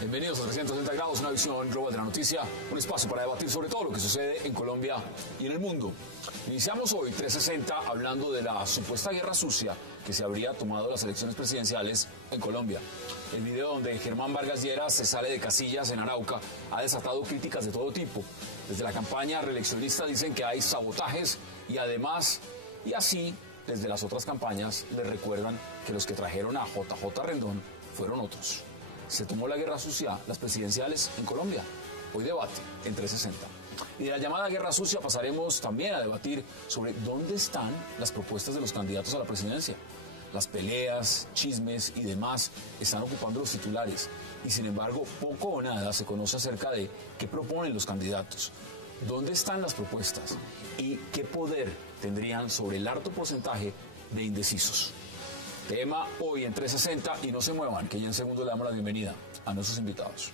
Bienvenidos a 360 grados, una visión global de la noticia, un espacio para debatir sobre todo lo que sucede en Colombia y en el mundo. Iniciamos hoy 360 hablando de la supuesta guerra sucia que se habría tomado las elecciones presidenciales en Colombia. El video donde Germán Vargas Lleras se sale de casillas en Arauca ha desatado críticas de todo tipo. Desde la campaña reeleccionista dicen que hay sabotajes y además, y así, desde las otras campañas les recuerdan que los que trajeron a JJ Rendón fueron otros. Se tomó la guerra sucia, las presidenciales en Colombia. Hoy debate en 360. Y de la llamada guerra sucia pasaremos también a debatir sobre dónde están las propuestas de los candidatos a la presidencia. Las peleas, chismes y demás están ocupando los titulares. Y sin embargo, poco o nada se conoce acerca de qué proponen los candidatos, dónde están las propuestas y qué poder tendrían sobre el alto porcentaje de indecisos. Tema hoy en 360 y no se muevan, que ya en segundo le damos la bienvenida a nuestros invitados.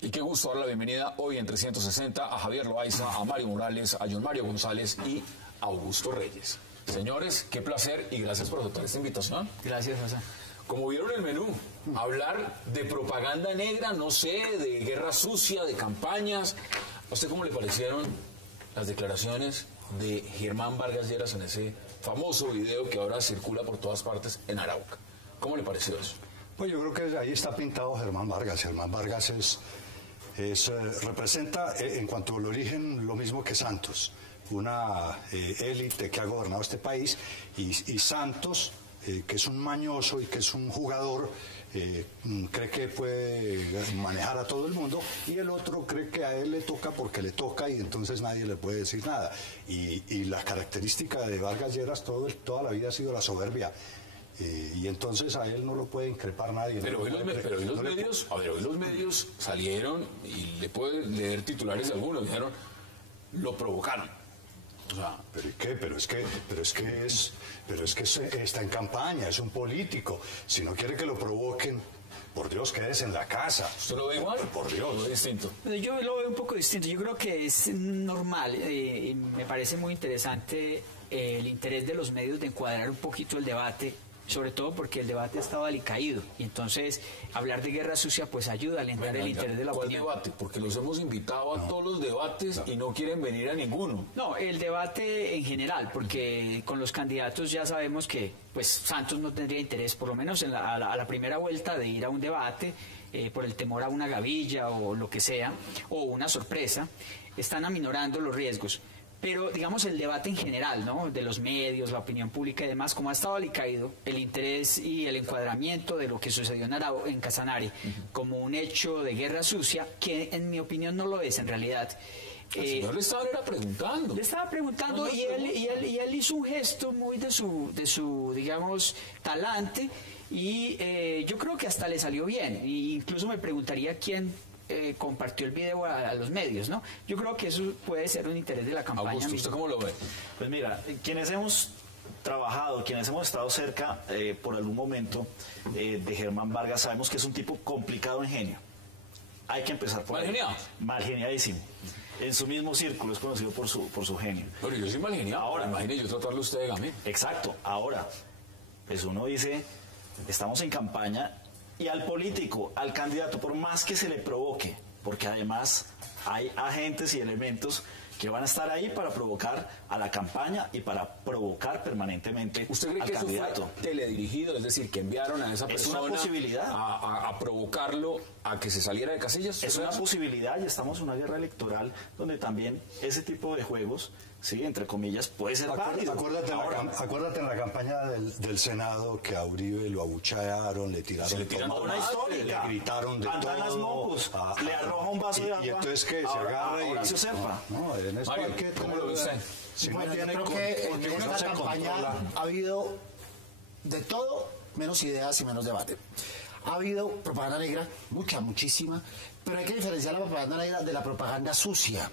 Y qué gusto dar la bienvenida hoy en 360 a Javier Loaiza, a Mario Morales, a John Mario González y a Augusto Reyes. Señores, qué placer y gracias por aceptar esta invitación. Gracias, José. Como vieron el menú, hablar de propaganda negra, no sé, de guerra sucia, de campañas. ¿A usted cómo le parecieron las declaraciones de Germán Vargas Lleras en ese famoso video que ahora circula por todas partes en Arauca? ¿Cómo le pareció eso? Pues yo creo que ahí está pintado Germán Vargas. Germán Vargas representa en cuanto al origen lo mismo que Santos, una élite que ha gobernado este país, y Santos, que es un mañoso y que es un jugador, cree que puede manejar a todo el mundo, y el otro cree que a él le toca porque le toca y entonces nadie le puede decir nada. Y la característica de Vargas Lleras toda la vida ha sido la soberbia. Y entonces a él no lo puede increpar nadie. Pero hoy los medios salieron, y le puedo leer titulares de algunos, dijeron, lo provocaron. O sea, ¿pero qué? Pero es que está en campaña, es un político. Si no quiere que lo provoquen, por Dios, quédese en la casa. ¿Usted lo ve igual? Por Dios. ¿Lo ve distinto? Yo lo veo un poco distinto. Yo creo que es normal. Y me parece muy interesante el interés de los medios de encuadrar un poquito el debate, sobre todo porque el debate estaba alicaído, y entonces hablar de guerra sucia pues ayuda a alentar el interés de la opinión. ¿Cuál debate? Porque los hemos invitado a todos los debates y no quieren venir a ninguno. No, el debate en general, porque con los candidatos ya sabemos que pues Santos no tendría interés, por lo menos a la primera vuelta, de ir a un debate por el temor a una gavilla o lo que sea, o una sorpresa. Están aminorando los riesgos. Pero, digamos, el debate en general, ¿no?, de los medios, la opinión pública y demás, como ha estado alicaído, el interés y el encuadramiento de lo que sucedió en Casanare como un hecho de guerra sucia, que en mi opinión no lo es en realidad. El señor le estaba preguntando. Le estaba preguntando, y él hizo un gesto muy de su digamos, talante, y yo creo que hasta le salió bien. E incluso me preguntaría quién compartió el video a los medios, ¿no? Yo creo que eso puede ser un interés de la campaña. Augusto, ¿usted cómo lo ve? Pues mira, quienes hemos trabajado, quienes hemos estado cerca por algún momento de Germán Vargas, sabemos que es un tipo complicado en genio. Hay que empezar por ahí. Malgeniadísimo. En su mismo círculo es conocido por su genio. Pero yo soy malgeniado. Ahora, imagine yo tratarlo a usted de gamín. Exacto. Ahora, pues uno dice, estamos en campaña, y al político, al candidato, por más que se le provoque, porque además hay agentes y elementos que van a estar ahí para provocar a la campaña y para provocar permanentemente ¿Usted cree al que candidato. Eso fue teledirigido? Es decir, que enviaron a esa persona una posibilidad. A provocarlo a que se saliera de casillas. Es una posibilidad, y estamos en una guerra electoral donde también ese tipo de juegos, sí, entre comillas, puede ser válido. Acuérdate en la campaña del Senado que a Uribe lo abucharon, le tiraron una histórica, le gritaron de Pantanas todo, mocos, le arroja un vaso de agua, y entonces que se agarra ahora se observa. No, en esto Mario, hay que ¿cómo lo ve usted? Si bueno, no yo tiene creo que porque en uno esta se campaña controla. ha habido de todo menos ideas y menos debate. Ha habido propaganda negra, muchísima, Pero hay que diferenciar la propaganda negra de la propaganda sucia.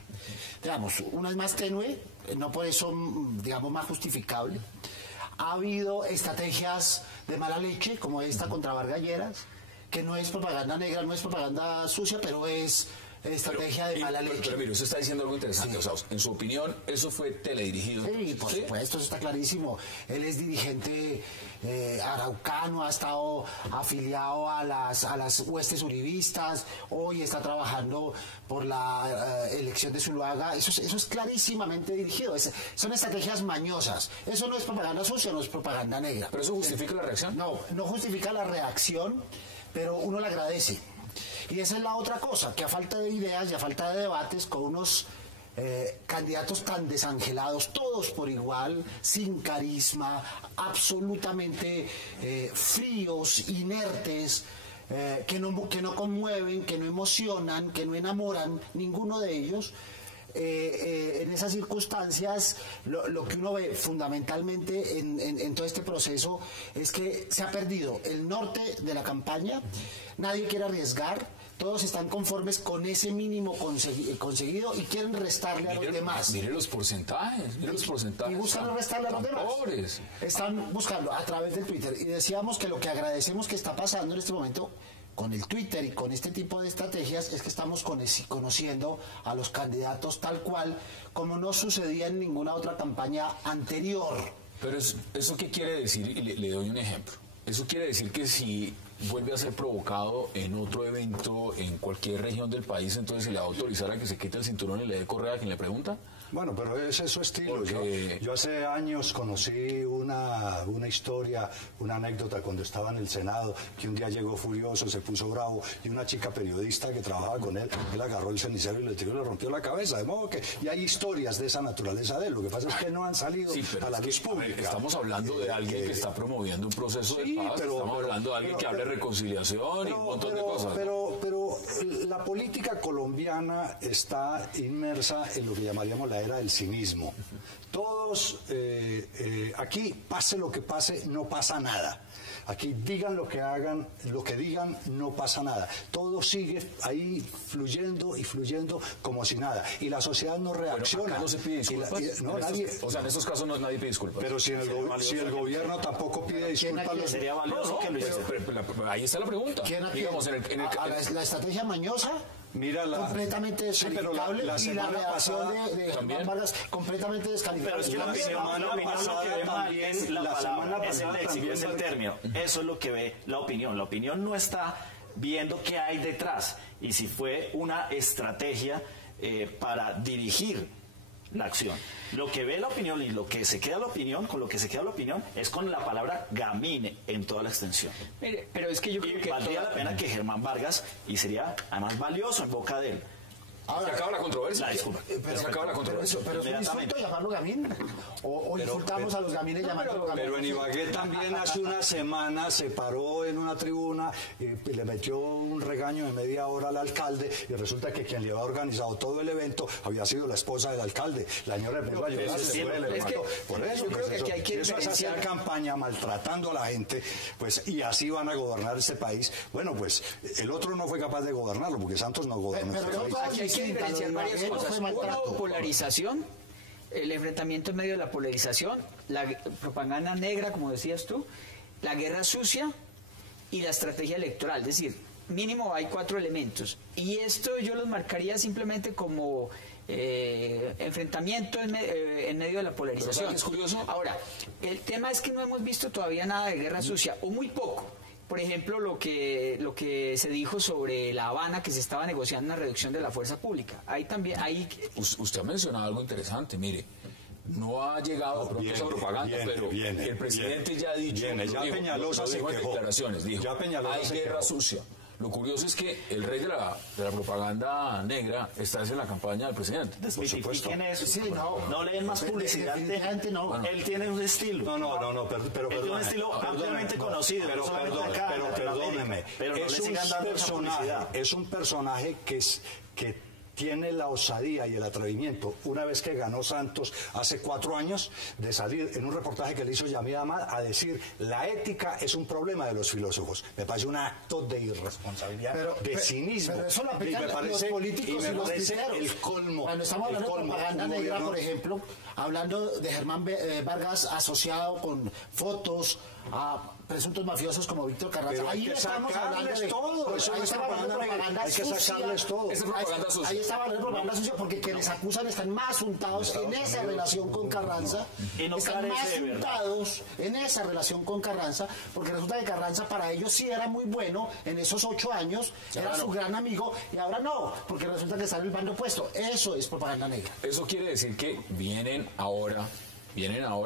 Digamos, una es más tenue, no por eso, digamos, más justificable. Ha habido estrategias de mala leche, como esta contra Vargas Lleras, que no es propaganda negra, no es propaganda sucia, pero es estrategia de mala leche. Pero mire, usted está diciendo algo interesante. Sí. O sea, en su opinión, eso fue teledirigido. Sí, por supuesto, eso está clarísimo. Él es dirigente araucano, ha estado afiliado a las huestes uribistas, hoy está trabajando por la elección de Zuluaga. Eso es clarísimamente dirigido. Son estrategias mañosas. Eso no es propaganda sucia, no es propaganda negra. ¿Pero eso justifica la reacción? No justifica la reacción, pero uno la agradece. Y esa es la otra cosa, que a falta de ideas y a falta de debates con unos candidatos tan desangelados, todos por igual, sin carisma, absolutamente fríos, inertes, que no conmueven, que no emocionan, que no enamoran, ninguno de ellos. En esas circunstancias lo que uno ve fundamentalmente en todo este proceso es que se ha perdido el norte de la campaña, nadie quiere arriesgar, todos están conformes con ese mínimo conseguido y quieren restarle a los demás. Mire los porcentajes, Y buscan restarle a los demás. Pobres. Están buscando a través del Twitter. Y decíamos que lo que agradecemos que está pasando en este momento con el Twitter y con este tipo de estrategias es que estamos conociendo a los candidatos tal cual como no sucedía en ninguna otra campaña anterior. Pero ¿eso qué quiere decir? Y le doy un ejemplo. Eso quiere decir que si vuelve a ser provocado en otro evento en cualquier región del país, entonces se le va a autorizar a que se quite el cinturón y le dé correa a quien le pregunta. Bueno, pero ese es su estilo. Porque... Yo hace años conocí una historia, una anécdota cuando estaba en el Senado, que un día llegó furioso, se puso bravo, y una chica periodista que trabajaba con él agarró el cenicero y le tiró y le rompió la cabeza. De modo que, y hay historias de esa naturaleza de él. Lo que pasa es que no han salido a la luz pública. Estamos hablando de alguien que está promoviendo un proceso de paz, estamos hablando de alguien que hable de reconciliación y un montón de cosas. Pero la política colombiana está inmersa en lo que llamaríamos la era del cinismo. Todos, aquí, pase lo que pase, no pasa nada. Aquí digan lo que hagan, lo que digan, no pasa nada. Todo sigue ahí fluyendo y fluyendo como si nada. Y la sociedad no reacciona. Bueno, acá no se pide disculpas. O sea, en estos casos nadie pide disculpas. Pero si el gobierno tampoco pide disculpas, sería valioso que lo hiciera. Ahí está la pregunta. Digamos, la estrategia mañosa. Mira completamente descalificable, y la reacción de Juan Vargas completamente descalificable. Pero es que la opinión lo que ve mal es la palabra, es el léxico, es el término. Eso es lo que ve la opinión. La opinión no está viendo qué hay detrás y si fue una estrategia para dirigir la acción. Lo que ve la opinión y lo que se queda la opinión, con lo que se queda la opinión, es con la palabra gamine en toda la extensión. Mire, pero es que yo creo que valdría la pena que Germán Vargas, y sería además valioso en boca de él. Ahora, se acaba la controversia. Disculpa. Se acaba la controversia. Pero es un insulto llamarlo gamín. O insultamos a los gamines llamándolo gamín. Pero en Ibagué también hace una semana se paró en una tribuna y le metió un regaño de media hora al alcalde y resulta que quien le había organizado todo el evento había sido la esposa del alcalde. La señora empezó a llorar, se fue del evento. Por eso, yo creo que aquí hay que eso es hacer campaña maltratando a la gente, pues, y así van a gobernar este país. Bueno, pues el otro no fue capaz de gobernarlo porque Santos no gobernó este país. Aquí hay que diferenciar varias cosas. Una, polarización, el enfrentamiento en medio de la polarización, la propaganda negra, como decías tú, la guerra sucia y la estrategia electoral. Es decir, mínimo hay 4 elementos. Y esto yo los marcaría simplemente como enfrentamiento en medio de la polarización. ¿Pero es curioso? Ahora, el tema es que no hemos visto todavía nada de guerra sucia, o muy poco. Por ejemplo, lo que se dijo sobre La Habana, que se estaba negociando una reducción de la fuerza pública. Ahí también, Usted ha mencionado algo interesante, mire. No ha llegado pronto esa propaganda, pero el presidente ya ha dicho, ya Peñalosa se quejó. Declaraciones, dijo, hay guerra sucia. Lo curioso es que el rey de la propaganda negra está en la campaña del presidente. Desmitifiquen eso. Sí, no leen más publicidad. No. Él tiene un estilo. No, pero él tiene un estilo ampliamente conocido. Pero perdóneme. Pero no le sigan dando esa publicidad. Es un personaje que tiene la osadía y el atrevimiento, una vez que ganó Santos hace 4 años, de salir en un reportaje que le hizo Yamid Amad a decir la ética es un problema de los filósofos. Me parece un acto de irresponsabilidad, de cinismo. Pero eso lo aplican los políticos y los tuiteros. El colmo. Cuando estamos hablando de propaganda negra, por ejemplo, hablando de Germán Vargas asociado con fotos a presuntos mafiosos como Víctor Carranza. Pero ahí estamos hablando de todo. Eso ahí es propaganda, hay que sacarles todo. Es propaganda sucia. Ahí está hablando de propaganda sucia porque quienes acusan están más untados en esa relación con Carranza. Y no están más parece verdad. untados en esa relación con Carranza, porque resulta que Carranza para ellos sí era muy bueno en esos 8 años, era su gran amigo, y ahora no, porque resulta que está en el bando opuesto. Eso es propaganda negra. Eso quiere decir que vienen ahora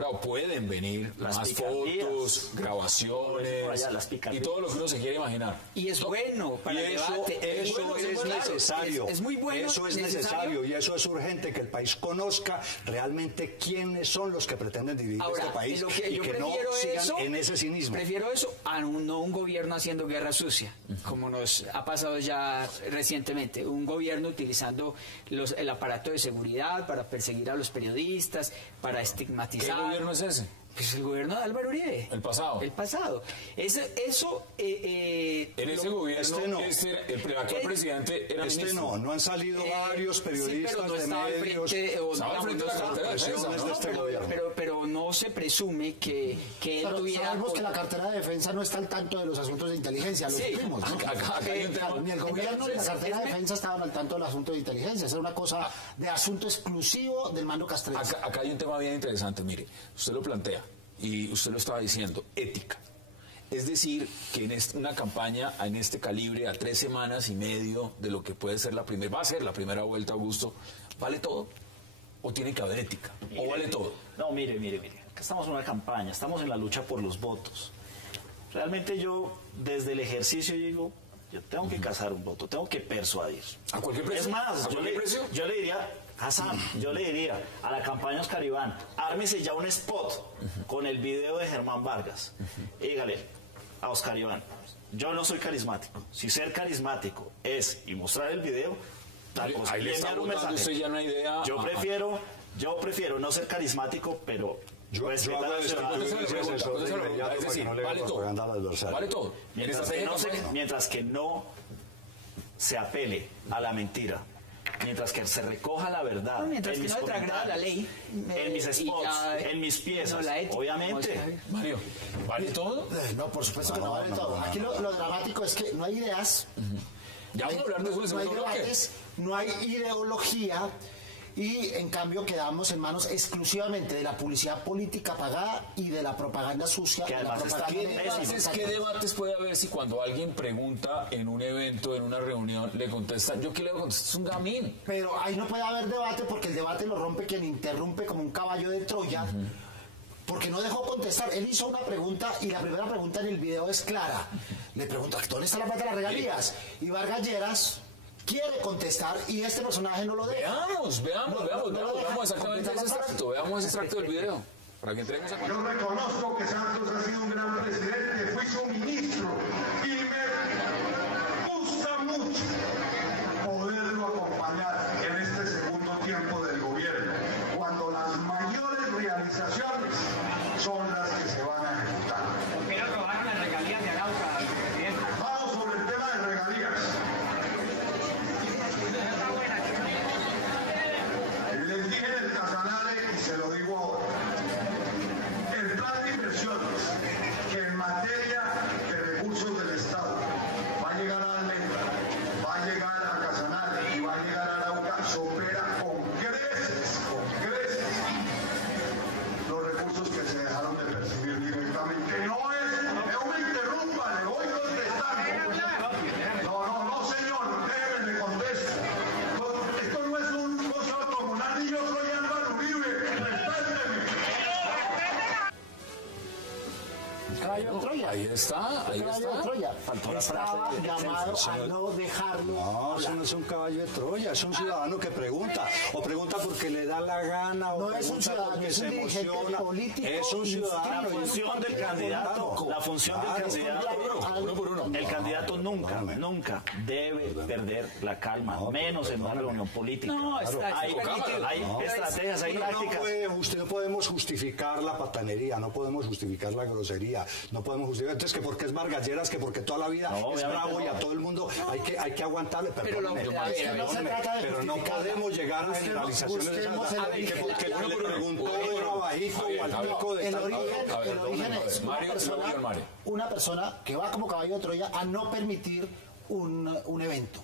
o pueden venir Las más picardías. fotos, grabaciones Por allá, las y picardías. todo lo que uno se quiere imaginar. Y es bueno para el debate. Eso bueno, es bueno, necesario. Es muy bueno. Eso es necesario y eso es urgente, que el país conozca realmente quiénes son los que pretenden dividir Ahora, este país lo que y yo que no prefiero sigan eso, en ese cinismo. Prefiero eso a no un gobierno haciendo guerra sucia, como nos ha pasado ya recientemente. Un gobierno utilizando el aparato de seguridad para perseguir a los periodistas, para ¿Qué estigmatizar. gobierno es ese? Pues el gobierno de Álvaro Uribe. El pasado. El pasado. En ese gobierno, este no. el actual presidente era ministro. No han salido varios periodistas sí, pero no de estaba medios. Estaba frente a la cartera de defensa, presiones de ¿no? este gobierno. pero no se presume que él Pero tuviera... sabemos que la cartera de defensa no está al tanto de los asuntos de inteligencia, lo Sí, supimos, ¿no? acá hay un tema. Ni el gobierno ni la Entonces, cartera de defensa estaban al tanto de los asuntos de inteligencia. Era una cosa de asunto exclusivo del mando castrense. Acá hay un tema bien interesante, mire, usted lo plantea y usted lo estaba diciendo, ética. Es decir, que en una campaña en este calibre, a 3 semanas y medio de lo que puede ser va a ser la primera vuelta, Augusto, ¿vale todo? ¿O tiene que haber ética? ¿O vale todo? No, mire. Acá estamos en una campaña, estamos en la lucha por los votos. Realmente yo, desde el ejercicio, digo, yo tengo que cazar un voto, tengo que persuadir. ¿A cualquier precio? Es más, ¿A cualquier precio? yo le diría, Hassan, yo le diría a la campaña Oscar Iván, ármese ya un spot con el video de Germán Vargas. Y dígale a Oscar Iván, yo no soy carismático. Si ser carismático es y mostrar el video, tal cosa. Ahí le Y está enviar un botando mensaje. usted ya una idea. Yo prefiero no ser carismático, pero Yo respetar hago al esto, ciudadano. tú dices eso Entonces, de inmediato es para decir, que no le haga vale todo. propaganda al adversario. Vale todo. Mientras que no se apele a la mentira, mientras que se recoja la verdad, No, mientras en que mis no se transgreda la ley, en mis y spots, ya, en mis piezas, no, la ética, obviamente. Mario, ¿vale todo? No, por supuesto que no vale todo. Aquí lo dramático es que no hay ideas, Ya vamos a hablar de eso en el no hay segundo bloque. debates, no hay ideología, y en cambio quedamos en manos exclusivamente de la publicidad política pagada y de la propaganda sucia. Que de la además está propaganda aquí, negra. ¿Qué debates puede haber si cuando alguien pregunta en un evento, en una reunión, le contestan, yo qué le contesto, es un gamín? Pero ahí no puede haber debate porque el debate lo rompe quien interrumpe como un caballo de Troya. Porque no dejó contestar. Él hizo una pregunta y la primera pregunta en el video es clara. Le pregunta, ¿dónde está la plata de las regalías? Y Vargas Lleras quiere contestar y este personaje no lo deja. Veamos exactamente ese extracto, veamos ese extracto del video, para que entremos a... Yo reconozco que Santos ha sido un gran presidente, fui su ministro y me gusta mucho poderlo acompañar en este segundo tiempo del gobierno, cuando las mayores realizaciones son las que se van a ejecutar. ¿Por qué le robaron las regalías de Arauca al presidente? Vamos sobre el tema de regalías. Les dije en el Casanare y se lo digo ahora. El plan de inversiones que en materia de recursos del Estado va a llegar a Almendra, va a llegar caballo de Troya. Ahí está, ahí Caballo de está. Troya. Faltó la Estaba frase de llamado a señor. no dejarlo No, hablar. eso no es un caballo de Troya, es un ciudadano que pregunta, o pregunta porque le da la gana, o No es un pregunta ciudadano, porque es se un dirigente emociona. político Es un ciudadano. La función del candidato, la función del candidato, Uno por uno. el candidato nunca debe perder la calma, menos en una reunión política. No, está Hay permitido. estrategias, hay tácticas. No podemos justificar la patanería, no podemos justificar la grosería, no podemos justificar. Entonces, que porque es Vargas Lleras, que porque toda la vida No, es obviamente bravo y no. a todo el mundo hay que aguantarle. Pero lo- Perdóneme, a ver, no se trata de pero no justificarla. podemos llegar a generalizaciones. Busquemos el Que origen. porque Uno le por uno. preguntó Uno por uno. era bajito o al pico de El tal- origen, a ver, el origen a ver, es Mario, luego Mario. una persona que va como caballo de Troya a no permitir un evento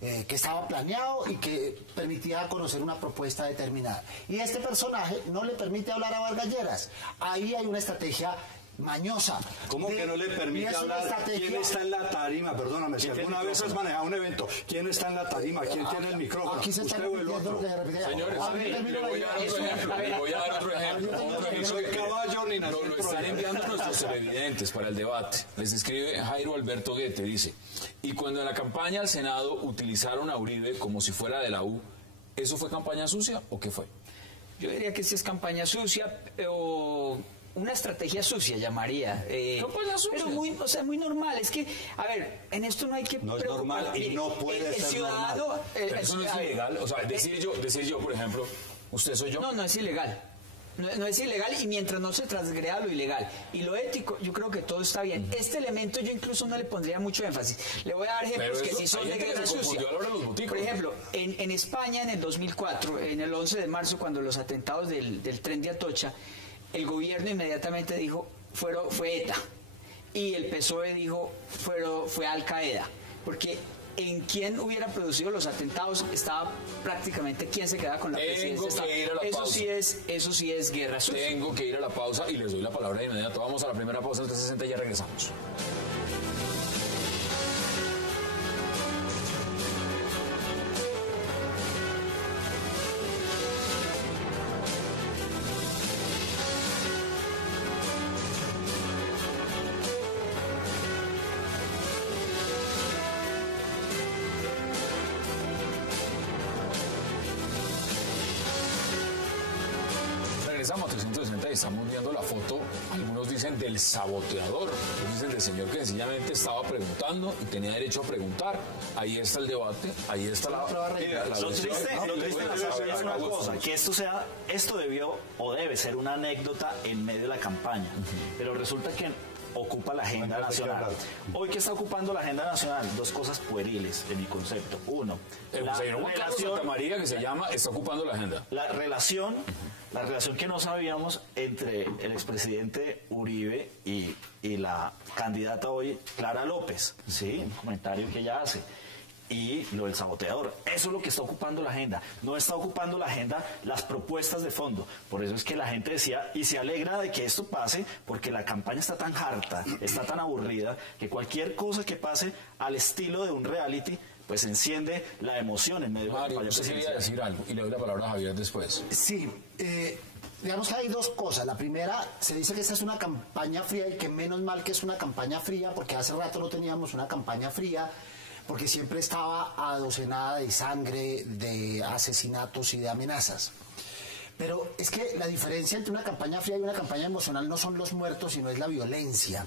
que estaba planeado y que permitía conocer una propuesta determinada. Y este personaje no le permite hablar a Vargas Lleras. Ahí hay una estrategia mañosa. ¿Cómo que no le y permite es una hablar? estrategia- ¿Quién está en la tarima? Perdóname, si ¿Quién tiene alguna el vez has micrófono? manejado un evento, ¿quién está en la tarima? ¿Quién tiene el micrófono? Aquí se está ¿Usted o el repitiendo otro? lo que repetía. Señores, A ver, termino le la voy a dar idea. otro ejemplo. Le voy a dar otro ejemplo. Ni soy caballo ni nací Nos en lo están Troya. enviando nuestros televidentes para el debate. Les escribe Jairo Alberto Guete, dice, y cuando en la campaña al Senado utilizaron a Uribe como si fuera de la U, ¿eso fue campaña sucia o qué fue? Yo diría que sí es campaña sucia o una estrategia sucia llamaría. Campaña sucia. Pero muy, o sea, muy normal. Es que, a ver, en esto no hay que No es preocupar. normal y Mire, no puede el ser ciudadano, normal. Pero eso no es a ver, ilegal. O sea, decir yo, por ejemplo, ¿usted soy yo? No es ilegal. No es ilegal y mientras no se transgreda lo ilegal y lo ético, yo creo que todo está bien. Este elemento yo incluso no le pondría mucho énfasis. Le voy a dar ejemplos Pero que eso, sí son hay de gente que guerra se confundió sucia. a la hora de los boticos. Por ejemplo, en España en el 2004, en el 11 de marzo, cuando los atentados del tren de Atocha, el gobierno inmediatamente dijo, fue ETA. Y el PSOE dijo, fue Al Qaeda. Porque en quién hubiera producido los atentados estaba prácticamente quién se queda con la Tengo presidencia. que ir a la pausa. Eso sí es guerra sucia. Tengo que ir a la pausa y les doy la palabra de inmediato. Vamos a la primera pausa en 360 y ya regresamos. Regresamos a 360 y estamos viendo la foto, algunos dicen del saboteador, otros dicen del señor que sencillamente estaba preguntando y tenía derecho a preguntar. Ahí está el debate, ahí está la Lo triste, versión. lo triste es una cosa, que esto debió o debe ser una anécdota en medio de la campaña, pero resulta que ocupa la agenda nacional. Hoy que está ocupando la agenda nacional, dos cosas pueriles en mi concepto. Uno, El señor Juan Carlos Santamaría, que se llama, está ocupando la agenda. la relación que no sabíamos entre el expresidente Uribe y la candidata hoy, Clara López, ¿sí? Un comentario que ella hace. Y lo del saboteador. Eso es lo que está ocupando la agenda. No está ocupando la agenda las propuestas de fondo. Por eso es que la gente decía, y se alegra de que esto pase, porque la campaña está tan harta, está tan aburrida, que cualquier cosa que pase al estilo de un reality, pues enciende la emoción en medio de la Mario, campaña usted quería presidencial. decir algo y le doy la palabra a Javier después. Sí, digamos que hay dos cosas. La primera, se dice que esta es una campaña fría y que menos mal que es una campaña fría, porque hace rato no teníamos una campaña fría, porque siempre estaba adocenada de sangre, de asesinatos y de amenazas. Pero es que la diferencia entre una campaña fría y una campaña emocional no son los muertos, sino es la violencia.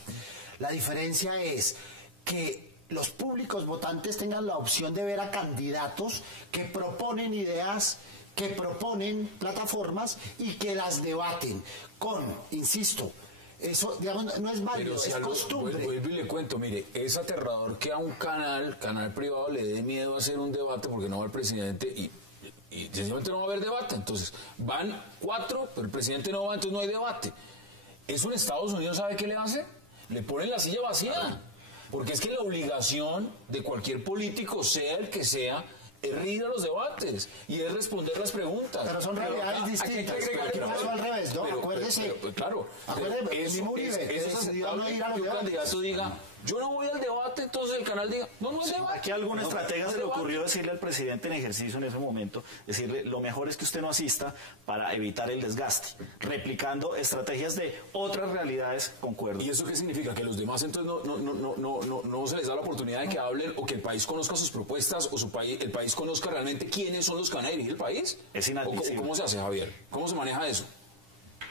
La diferencia es que los públicos votantes tengan la opción de ver a candidatos que proponen ideas, que proponen plataformas y que las debaten con, insisto, eso, digamos, no es válido, Pero si es algo, costumbre. vuelvo y le cuento, mire, es aterrador que a un canal privado le dé miedo hacer un debate porque no va el presidente y sencillamente no va a haber debate. Entonces, van 4, pero el presidente no va, entonces no hay debate. Eso en Estados Unidos, ¿sabe qué le hace? Le ponen la silla vacía. Porque es que la obligación de cualquier político, sea el que sea, es ir a los debates y es responder las preguntas. Pero son realidades aquí distintas. hay que agregar- Pero pasó al revés, ¿no? Acuérdese. claro. Acuérdese, Eso el mismo Uribe es decidió no ir a los que un debates. candidato diga, Yo no voy al debate, entonces el canal diga, no es debate. Aquí a algún estratega se le debate. ocurrió decirle al presidente en ejercicio en ese momento, decirle, lo mejor es que usted no asista para evitar el desgaste, replicando estrategias de otras realidades, concuerdo. ¿Y eso qué significa? Que los demás entonces no se les da la oportunidad de que hablen o que el país conozca sus propuestas o el país conozca realmente quiénes son los que van a dirigir el país? Es inadmisible. ¿Cómo se hace, Javier? ¿Cómo se maneja eso?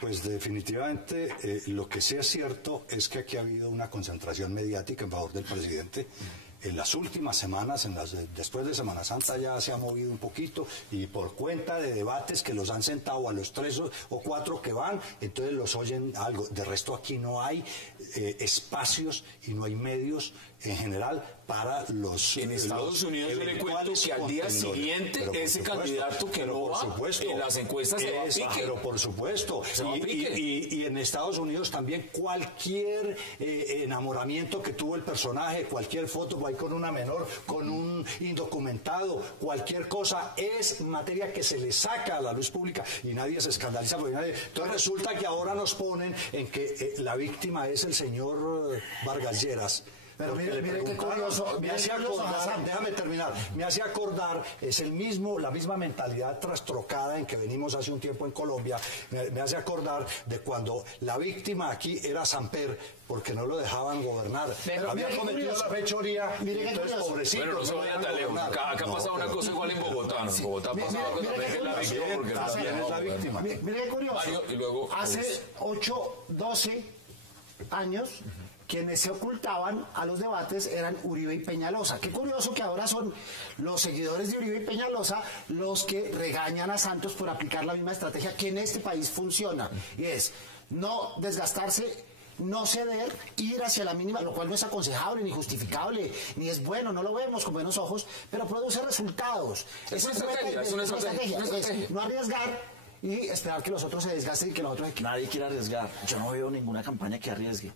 Pues definitivamente lo que sí es cierto es que aquí ha habido una concentración mediática en favor del presidente. En las últimas semanas, después de Semana Santa ya se ha movido un poquito y por cuenta de debates que los han sentado a los 3 o 4 que van, entonces los oyen algo. De resto aquí no hay espacios y no hay medios en general para los... En Estados Unidos yo le cuento que al día siguiente ese candidato que no va en las encuestas se va a pique. Pero por supuesto. Y en Estados Unidos también cualquier enamoramiento que tuvo el personaje, cualquier foto ahí con una menor, con un indocumentado, cualquier cosa es materia que se le saca a la luz pública y nadie se escandaliza porque nadie... Entonces resulta que ahora nos ponen en que la víctima es el señor Vargas Lleras. Pero mire qué curioso, me hace acordar, déjame terminar, me hace acordar, es la misma mentalidad trastrocada en que venimos hace un tiempo en Colombia, me hace acordar de cuando la víctima aquí era Samper, porque no lo dejaban gobernar. Pero había cometido la fechoría, entonces pobrecito. Bueno, no se vaya tan lejos, acá ha pasado una cosa igual en Bogotá, ¿no? En Bogotá ha pasado algo también que es la víctima, porque también es la víctima. Mire qué curioso, y luego, hace 8, 12 años... Quienes se ocultaban a los debates eran Uribe y Peñalosa. Qué curioso que ahora son los seguidores de Uribe y Peñalosa los que regañan a Santos por aplicar la misma estrategia que en este país funciona. Y es no desgastarse, no ceder, ir hacia la mínima, lo cual no es aconsejable, ni justificable, ni es bueno, no lo vemos con buenos ojos, pero produce resultados. Es una estrategia. No arriesgar y esperar que los otros se desgasten y que los otros... Nadie quiere arriesgar. Yo no veo ninguna campaña que arriesgue.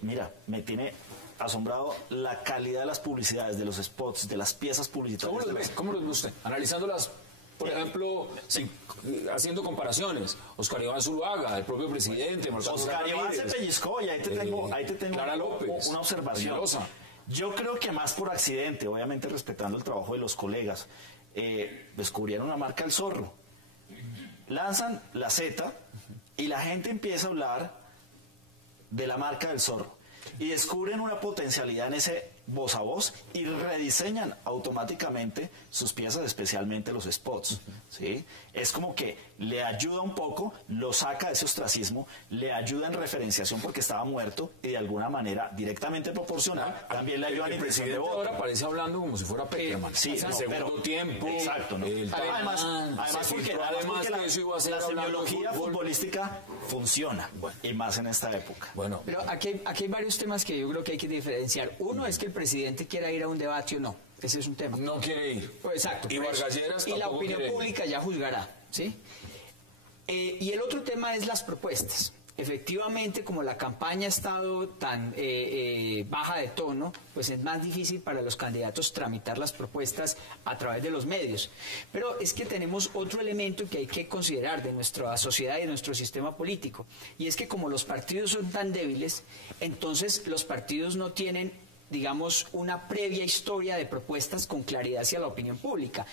Mira, me tiene asombrado la calidad de las publicidades, de los spots, de las piezas publicitarias. ¿Cómo los ve usted? Analizándolas, por ejemplo, haciendo comparaciones. Oscar Iván Zuluaga, el propio presidente. Oscar Iván se pellizcó y ahí te tengo Clara López, una observación. Peñalosa. Yo creo que más por accidente, obviamente respetando el trabajo de los colegas, descubrieron la marca El Zorro. Lanzan la Z y la gente empieza a hablar de la marca del Zorro y descubren una potencialidad en ese voz a voz y rediseñan automáticamente sus piezas, especialmente los spots, ¿sí? Es como que le ayuda un poco, lo saca de ese ostracismo, le ayuda en referenciación porque estaba muerto y de alguna manera directamente proporcional también le ayuda en impresión de voto. Ahora parece hablando como si fuera Peckerman. Sí, el segundo tiempo. Exacto, ¿no? Además porque la semiología futbolística funciona, y más en esta época. Bueno, pero aquí hay varios temas que yo creo que hay que diferenciar. Uno es que el presidente quiera ir a un debate o no. Ese es un tema. No quiere ir. Pues exacto. Y Vargas Lleras y la tampoco opinión quiere pública ya juzgará, ¿sí? Y el otro tema es las propuestas. Efectivamente, como la campaña ha estado tan baja de tono, pues es más difícil para los candidatos tramitar las propuestas a través de los medios. Pero es que tenemos otro elemento que hay que considerar de nuestra sociedad y de nuestro sistema político. Y es que como los partidos son tan débiles, entonces los partidos no tienen, digamos, una previa historia de propuestas con claridad hacia la opinión pública.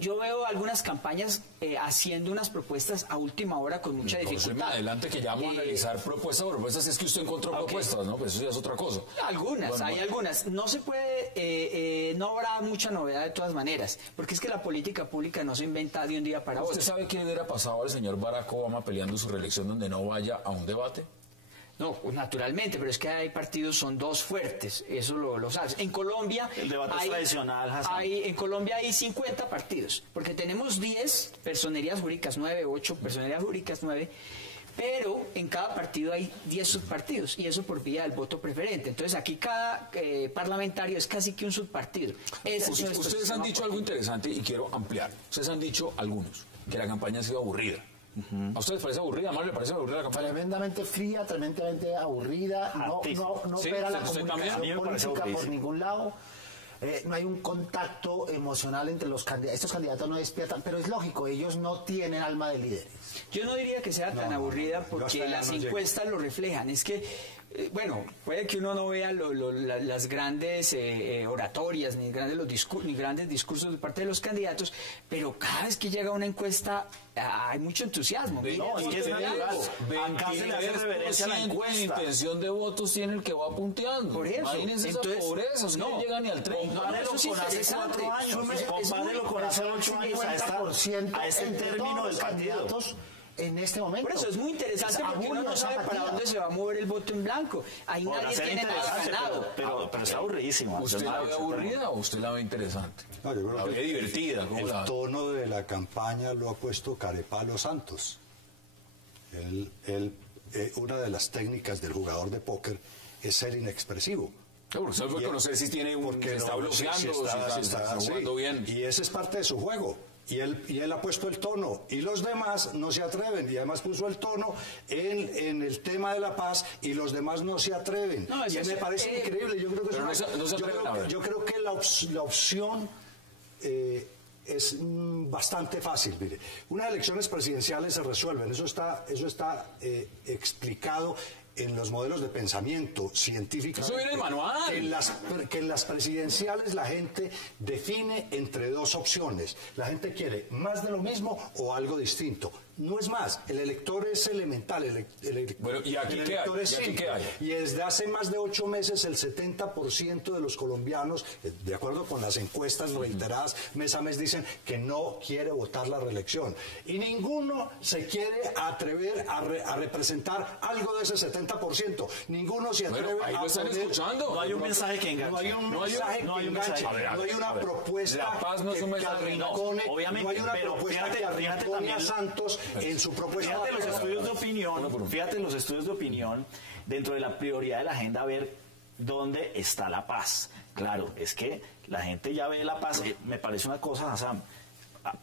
Yo veo algunas campañas haciendo unas propuestas a última hora con mucha dificultad. Adelante que ya vamos a analizar propuestas. Es que usted encontró propuestas, ¿no? Pues eso ya es otra cosa. Algunas, algunas. No se puede, no habrá mucha novedad de todas maneras, porque es que la política pública no se inventa de un día para otro. ¿Usted sabe qué le hubiera pasado al señor Barack Obama peleando su reelección donde no vaya a un debate? No, pues naturalmente, pero es que hay partidos, son dos fuertes, eso lo sabes. En Colombia el debate es tradicional, Hassan. En Colombia hay 50 partidos, porque tenemos 10 personerías jurídicas, 9, 8 personerías jurídicas, 9, pero en cada partido hay 10 subpartidos, y eso por vía del voto preferente. Entonces aquí cada parlamentario es casi que un subpartido. Ustedes han dicho algo interesante y quiero ampliar. Ustedes han dicho algunos que la campaña ha sido aburrida. ¿A ustedes les parece aburrida? ¿A Mario le parece aburrida la campaña? Tremendamente fría, tremendamente aburrida, no opera la comunicación política por ningún lado. No hay un contacto emocional entre los candidatos. Estos candidatos no despiertan, pero es lógico, ellos no tienen alma de líderes. Yo no diría que sea tan aburrida porque las encuestas lo reflejan. Es que bueno, puede que uno no vea las grandes oratorias, ni grandes discursos de parte de los candidatos, pero cada vez que llega una encuesta hay mucho entusiasmo. No, es que es natural. Acá se le hace reverencia a la encuesta. Intención de votos tiene el que va punteando. Por eso. Imagínense esa pobreza, es que no llega ni al 30. Compárelo con hace 4 años, compárelo con hace 8 años a este término del partido. En este momento. Por eso es muy interesante porque uno no sabe para dónde se va a mover el voto en blanco. Ahí nadie tiene nada ganado. Pero está aburridísima. ¿Usted la ve aburrida o usted la ve interesante? No, yo creo la ve divertida. El tono de la campaña lo ha puesto Carepalo Santos. Una de las técnicas del jugador de póker es ser inexpresivo. Claro, usted puede conocer si tiene está bloqueando, si está jugando bien. Y ese es parte de su juego. Y él ha puesto el tono, y los demás no se atreven, y además puso el tono en el tema de la paz, y los demás no se atreven. No, y me parece increíble. Yo creo que yo creo que la opción es bastante fácil. Mire, unas elecciones presidenciales se resuelven, eso está explicado en los modelos de pensamiento científico. Eso viene en el manual. Que en las presidenciales la gente define entre dos opciones. La gente quiere más de lo mismo o algo distinto. No es más, el elector es elemental. Bueno, ¿y aquí qué hay? Es simple. Y desde hace más de 8 meses el 70% de los colombianos, de acuerdo con las encuestas reiteradas mes a mes, dicen que no quiere votar la reelección. Y ninguno se quiere atrever a representar algo de ese 70%. Ninguno se atreve ahí lo están escuchando. No hay un mensaje que enganche. No hay un mensaje que enganche. No hay una propuesta la paz no es un mensaje que arrincone. Obviamente, no hay una propuesta que arrincone a Santos en su propuesta. Fíjate los estudios de opinión dentro de la prioridad de la agenda, a ver dónde está la paz. Claro, es que la gente ya ve la paz. Me parece una cosa, Hassan,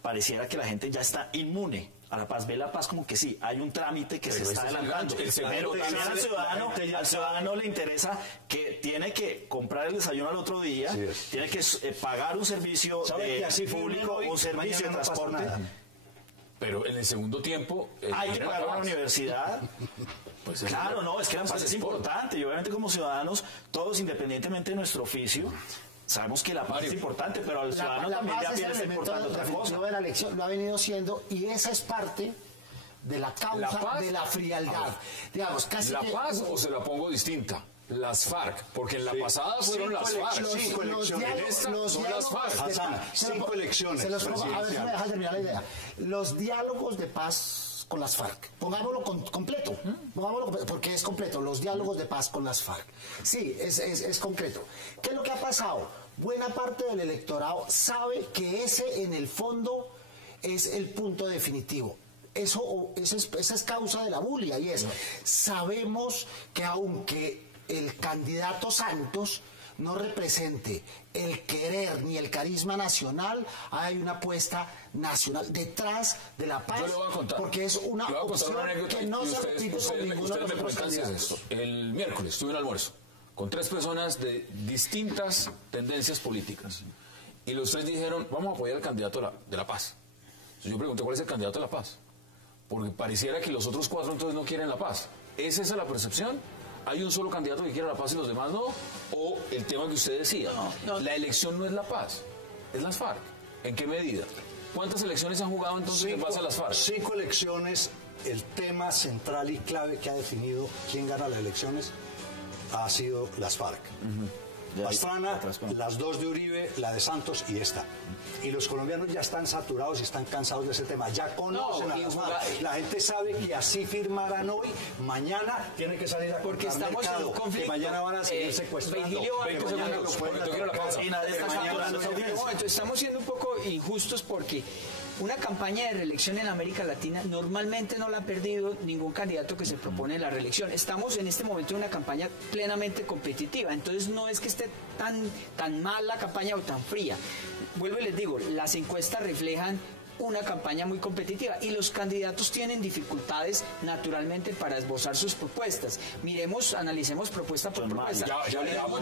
pareciera que la gente ya está inmune a la paz, ve la paz como que sí, hay un trámite que se está adelantando. Pero también al ciudadano le interesa que tiene que comprar el desayuno al otro día, tiene que pagar un servicio público, un servicio de transporte. Pero en el segundo tiempo... hay que pagar una universidad. Pues claro, no, es que la paz es importante. Y obviamente como ciudadanos, todos independientemente de nuestro oficio, sabemos que la paz es importante, pero al ciudadano también ya tiene que ser importante otra cosa. De la elección lo ha venido siendo, y esa es parte de la causa de la frialdad. Digamos, casi ¿la paz o se la pongo distinta? Las FARC, porque en la pasada fueron las FARC. 5 elecciones. Las FARC. 5 elecciones. A ver si me dejas terminar la idea. Los diálogos de paz con las FARC. Pongámoslo completo. Porque es completo. Los diálogos de paz con las FARC. Sí, es concreto. ¿Qué es lo que ha pasado? Buena parte del electorado sabe que ese en el fondo es el punto definitivo. Esa es causa de la bulia, y sabemos que aunque el candidato Santos no represente el querer ni el carisma nacional, hay una apuesta nacional detrás de la paz. Yo le voy a contar. Porque es una opción que no se repite con ninguno de los otros candidatos. El miércoles tuve un almuerzo con 3 personas de distintas tendencias políticas, y los 3 dijeron: vamos a apoyar al candidato de la paz. Entonces yo pregunté: ¿cuál es el candidato de la paz? Porque pareciera que los otros 4 entonces no quieren la paz. ¿Es esa la percepción? ¿Hay un solo candidato que quiere la paz y los demás no? ¿O el tema que usted decía? No. La elección no es la paz, es las FARC. ¿En qué medida? ¿Cuántas elecciones han jugado entonces en base a las FARC? 5 elecciones. El tema central y clave que ha definido quién gana las elecciones ha sido las FARC. Pastrana, las 2 de Uribe, la de Santos y esta. Y los colombianos ya están saturados y están cansados de ese tema. Ya conocen a las FARC. La gente sabe que así firmarán hoy, mañana tienen que salir a porque estamos mercado, en un conflicto. Que mañana van a seguir secuestrando. Estamos siendo un poco injustos porque una campaña de reelección en América Latina normalmente no la ha perdido ningún candidato que se propone la reelección. Estamos en este momento en una campaña plenamente competitiva, entonces no es que esté tan mal la campaña o tan fría. Vuelvo y les digo, las encuestas reflejan una campaña muy competitiva y los candidatos tienen dificultades naturalmente para esbozar sus propuestas. Analicemos propuesta por propuesta. Ya le damos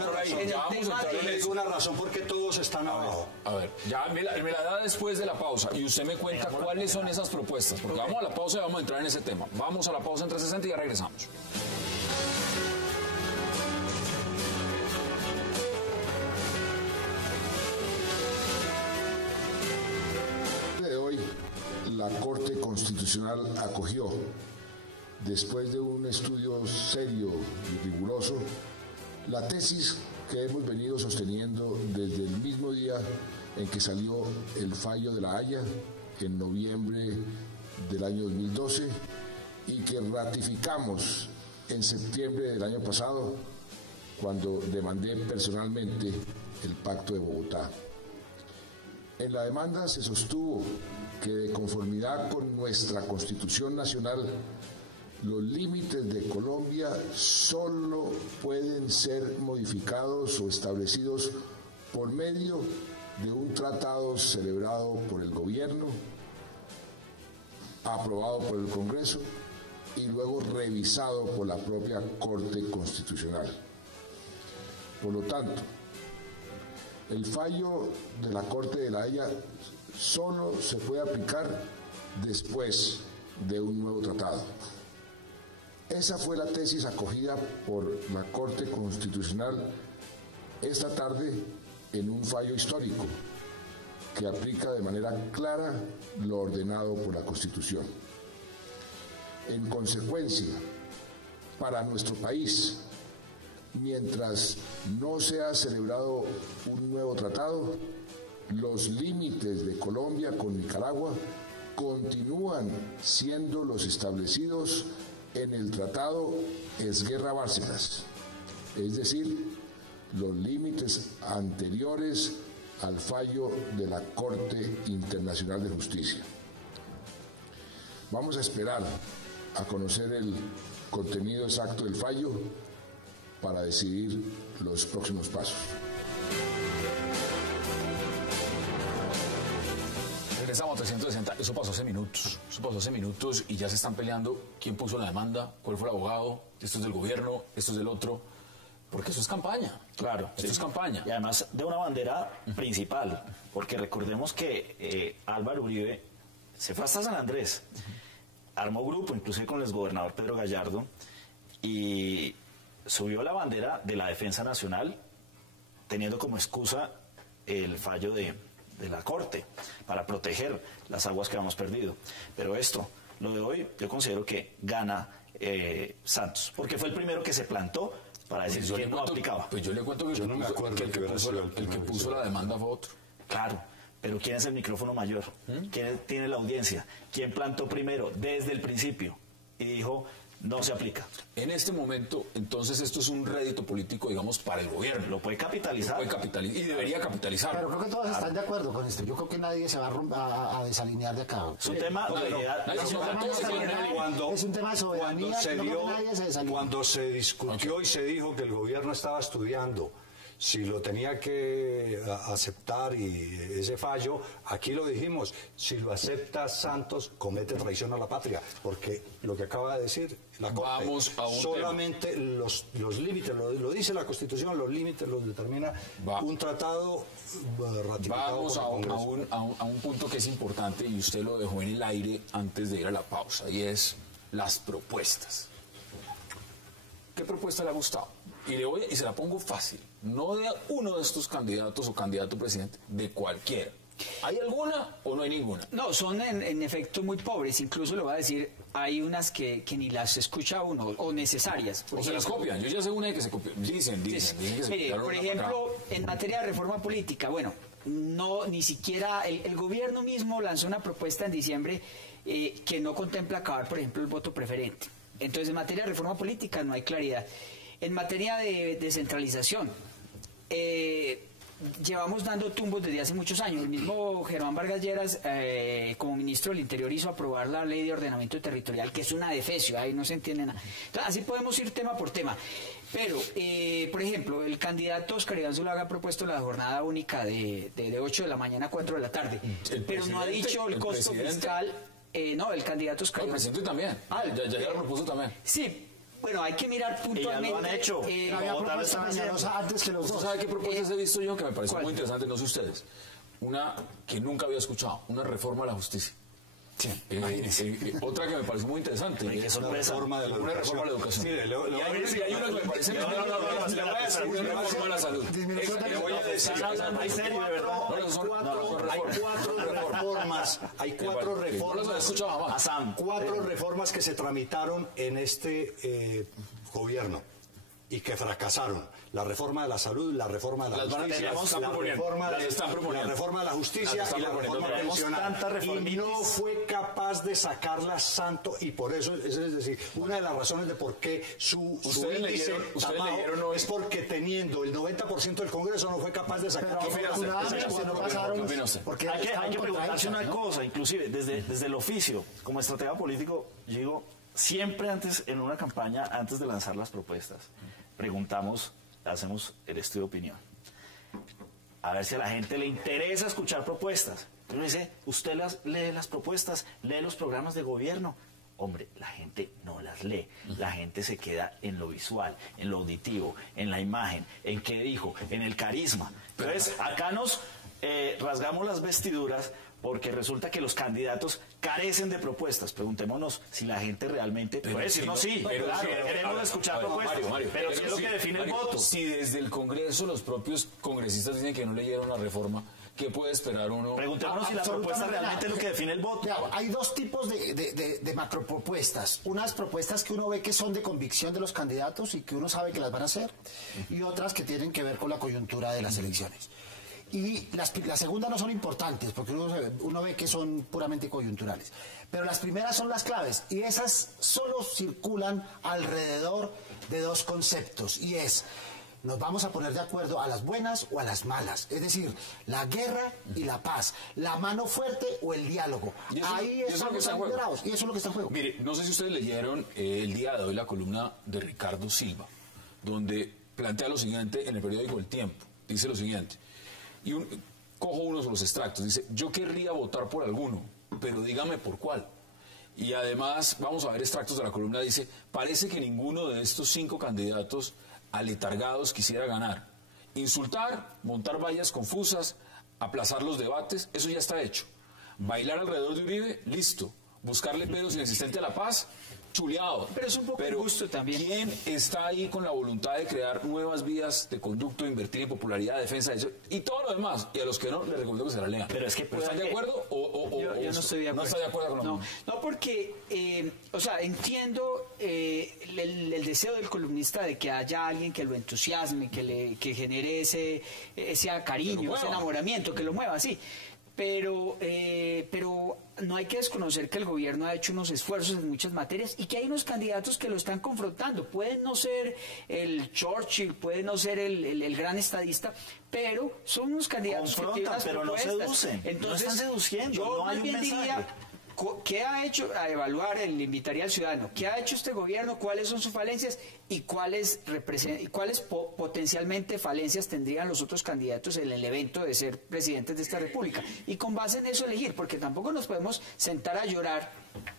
una razón porque todos están abajo. A ver, ya me la da después de la pausa y usted me cuenta cuáles son esas propuestas, porque vamos a la pausa y vamos a entrar en ese tema. Vamos a la pausa en 360 y ya regresamos. la Corte Constitucional acogió, después de un estudio serio y riguroso, la tesis que hemos venido sosteniendo desde el mismo día en que salió el fallo de La Haya, en noviembre del año 2012, y que ratificamos en septiembre del año pasado, cuando demandé personalmente el Pacto de Bogotá. En la demanda se sostuvo que, de conformidad con nuestra Constitución Nacional, los límites de Colombia solo pueden ser modificados o establecidos por medio de un tratado celebrado por el gobierno, aprobado por el Congreso y luego revisado por la propia Corte Constitucional. Por lo tanto, el fallo de la Corte de La Haya solo se puede aplicar después de un nuevo tratado. Esa fue la tesis acogida por la Corte Constitucional esta tarde en un fallo histórico que aplica de manera clara lo ordenado por la Constitución. En consecuencia, para nuestro país, mientras no se ha celebrado un nuevo tratado, los límites de Colombia con Nicaragua continúan siendo los establecidos en el Tratado Esguerra-Bárcenas, es decir, los límites anteriores al fallo de la Corte Internacional de Justicia. Vamos a esperar a conocer el contenido exacto del fallo para decidir los próximos pasos. Regresamos a 360. Eso pasó hace minutos y ya se están peleando quién puso la demanda, cuál fue el abogado, esto es del gobierno, esto es del otro, porque eso es campaña. Claro, esto es campaña. Y además de una bandera principal, porque recordemos que Álvaro Uribe se fue hasta San Andrés, armó grupo, inclusive con el exgobernador Pedro Gallardo, y subió la bandera de la defensa nacional, teniendo como excusa el fallo de la Corte para proteger las aguas que habíamos perdido. Pero lo de hoy, yo considero que gana Santos, porque fue el primero que se plantó para decir que no aplicaba. Pues yo le cuento que el que puso la demanda fue otro. Claro, pero ¿quién es el micrófono mayor? ¿Quién tiene la audiencia? ¿Quién plantó primero desde el principio y dijo no se aplica? En este momento, entonces, esto es un rédito político, digamos, para el gobierno. Lo puede capitalizar. Y debería capitalizar. Pero creo que todos están de acuerdo con esto. Yo creo que nadie se va a desalinear de acá. Es un tema es un tema de soberanía. Cuando se discutió y se dijo que el gobierno estaba estudiando si lo tenía que aceptar y ese fallo, aquí lo dijimos, si lo acepta Santos, comete traición a la patria, porque lo que acaba de decir la Corte, solamente los límites, lo dice la Constitución, los límites los determina un tratado ratificado. Vamos a un punto que es importante y usted lo dejó en el aire antes de ir a la pausa, y es las propuestas. ¿Qué propuesta le ha gustado? Y se la pongo fácil, no de uno de estos candidatos o candidato presidente, de cualquiera. ¿Hay alguna o no hay ninguna? No, son en efecto muy pobres, incluso le voy a decir, hay unas que ni las escucha uno, o necesarias. O se las copian, yo ya sé una de que se copian, dicen que se mire, por ejemplo, en materia de reforma política, bueno, no, ni siquiera el gobierno mismo lanzó una propuesta en diciembre que no contempla acabar, por ejemplo, el voto preferente. Entonces, en materia de reforma política no hay claridad. En materia de descentralización, llevamos dando tumbos desde hace muchos años. El mismo Germán Vargas Lleras, como ministro del Interior, hizo aprobar la ley de ordenamiento territorial, que es una defecio, ahí no se entiende nada. Entonces, así podemos ir tema por tema. Pero, por ejemplo, el candidato Oscar Iván Zuluaga ha propuesto la jornada única de 8 de la mañana a 4 de la tarde. Pero no ha dicho el costo fiscal. No, el candidato Oscar Iván. El presidente también. Ya lo propuso también. Sí. Bueno, hay que mirar puntualmente. Y ya lo han hecho. Había propuesta mañanosa antes que los dos. ¿Sabe qué propuestas he visto yo que me parece muy interesante? No sé ustedes. Una que nunca había escuchado, una reforma a la justicia. Otra que me parece muy interesante. Qué sorpresa. Una reforma de la educación. Mire, Y hay una que me parece... Le voy a decir una reforma de la salud. Le voy a decir... Hay cuatro reformas que se tramitaron en este gobierno y que fracasaron. La reforma de la salud, la reforma de la justicia, la reforma de la justicia y la reforma pensional. Y no fue capaz de sacarlas Santo, y por eso, es decir, una de las razones de por qué su índice tan bajo es porque teniendo el 90% del Congreso no fue capaz de sacar. Porque hay que preguntarse una cosa, inclusive desde el oficio, como estratega político, yo digo, siempre antes, en una campaña, antes de lanzar las propuestas, preguntamos, hacemos el estudio de opinión. A ver si a la gente le interesa escuchar propuestas. Uno dice, usted lee las propuestas, lee los programas de gobierno. Hombre, la gente no las lee. La gente se queda en lo visual, en lo auditivo, en la imagen, en qué dijo, en el carisma. Entonces, acá nos rasgamos las vestiduras porque resulta que los candidatos carecen de propuestas. Preguntémonos si la gente realmente puede decirnos sí, pero claro, queremos escuchar propuestas, pero ¿qué es lo que define el voto? Si desde el Congreso los propios congresistas dicen que no leyeron la reforma, ¿qué puede esperar uno? Preguntémonos si la propuesta realmente es lo que define el voto. Hay dos tipos de macropropuestas. Unas propuestas que uno ve que son de convicción de los candidatos y que uno sabe que las van a hacer, y otras que tienen que ver con la coyuntura de las elecciones. Y las segundas no son importantes, porque uno ve que son puramente coyunturales. Pero las primeras son las claves, y esas solo circulan alrededor de dos conceptos, y es, nos vamos a poner de acuerdo a las buenas o a las malas. Es decir, la guerra y la paz, la mano fuerte o el diálogo. Ahí están los liberados, y eso es lo que está en juego. Mire, no sé si ustedes leyeron el día de hoy la columna de Ricardo Silva, donde plantea lo siguiente en el periódico El Tiempo. Dice lo siguiente, y cojo unos de los extractos, dice, yo querría votar por alguno, pero dígame por cuál. Y además, vamos a ver extractos de la columna, dice, parece que ninguno de estos 5 candidatos aletargados quisiera ganar. Insultar, montar vallas confusas, aplazar los debates, eso ya está hecho. Bailar alrededor de Uribe, listo. Buscarle pedos inexistentes a la paz, chuleado. Pero es un poco injusto también. ¿Quién está ahí con la voluntad de crear nuevas vías de conducto, invertir en popularidad, defensa de eso y todo lo demás? Y a los que no, les recomiendo que se la lean. Pero es que ¿están de acuerdo yo no estoy de acuerdo? ¿No está de acuerdo con no, porque, o sea, entiendo el deseo del columnista de que haya alguien que lo entusiasme, que genere ese cariño, ese enamoramiento, que lo mueva, sí. Pero no hay que desconocer que el gobierno ha hecho unos esfuerzos en muchas materias y que hay unos candidatos que lo están confrontando. Pueden no ser el Churchill, pueden no ser el gran estadista, pero son unos candidatos que tienen unas pero propuestas. No seducen, entonces, no están seduciendo, yo no hay un mensaje. diría, ¿qué ha hecho? A evaluar, le invitaría al ciudadano, ¿qué ha hecho este gobierno? ¿Cuáles son sus falencias? ¿Y cuáles potencialmente falencias tendrían los otros candidatos en el evento de ser presidentes de esta república? Y con base en eso elegir, porque tampoco nos podemos sentar a llorar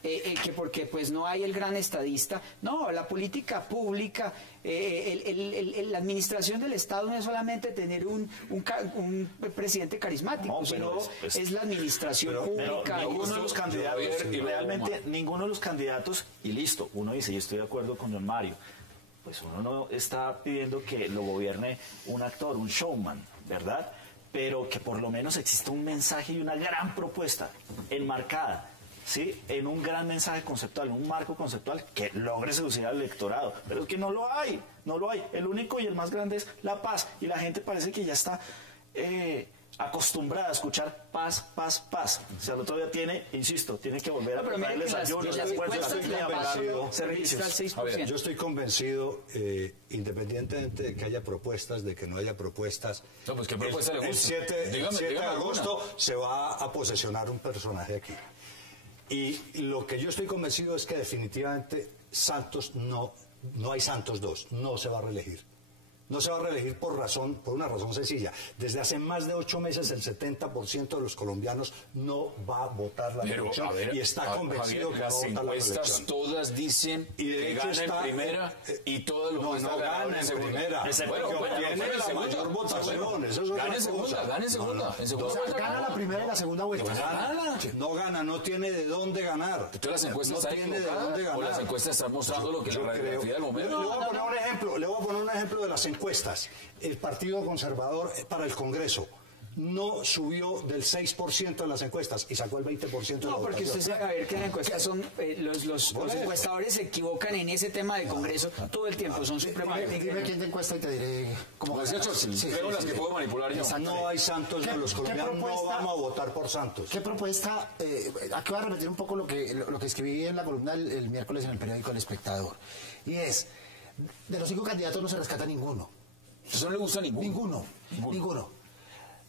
que porque pues no hay el gran estadista. No, la política pública, la administración del Estado no es solamente tener un presidente carismático, sino es la administración pública. Pero ninguno de los candidatos, realmente ninguno de los candidatos, y listo, uno dice, y estoy de acuerdo con don Mario, pues uno no está pidiendo que lo gobierne un actor, un showman, ¿verdad? Pero que por lo menos exista un mensaje y una gran propuesta enmarcada, ¿sí? En un gran mensaje conceptual, en un marco conceptual que logre seducir al electorado. Pero es que no lo hay. El único y el más grande es la paz. Y la gente parece que ya está acostumbrada a escuchar paz, paz, paz. O sea, el otro día tiene que volver a preparar el desayuno, las fuerzas, servicios. A ver, yo estoy convencido, independientemente de que haya propuestas, de que no haya propuestas, no, pues, ¿qué propuesta le gusta? El 7 de agosto se va a posesionar un personaje aquí. Y lo que yo estoy convencido es que definitivamente Santos no hay Santos 2, no se va a reelegir. No se va a reelegir por una razón sencilla. Desde hace más de 8 meses el 70% de los colombianos no va a votar la reelección y está convencido que va a votar la reelección. Las encuestas todas dicen que gana en primera y todas lo no gana en primera. Tiene la mayor votación. Eso es gana en segunda. Gana la primera y la segunda vuelta. No gana, no tiene de dónde ganar. Entonces las encuestas no tiene de dónde ganar. O las encuestas están mostrando lo que la radiografía del momento. Le voy a poner un ejemplo de las encuestas. El Partido Conservador para el Congreso no subió del 6% en las encuestas y sacó el 20% de la votación. No, porque usted sabe, a ver, que las encuestas son, los encuestadores se equivocan en ese tema de Congreso todo el tiempo, son supremamente... Dime quién te encuesta y te diré cómo... Decía Churchill, creo las que puedo manipular yo. No hay Santos, los colombianos no vamos a votar por Santos. ¿Qué propuesta? Aquí voy a repetir un poco lo que escribí en la columna el miércoles en el periódico El Espectador. Y es, de los 5 candidatos no se rescata ninguno. ¿Eso no le gusta a ninguno? Ninguno.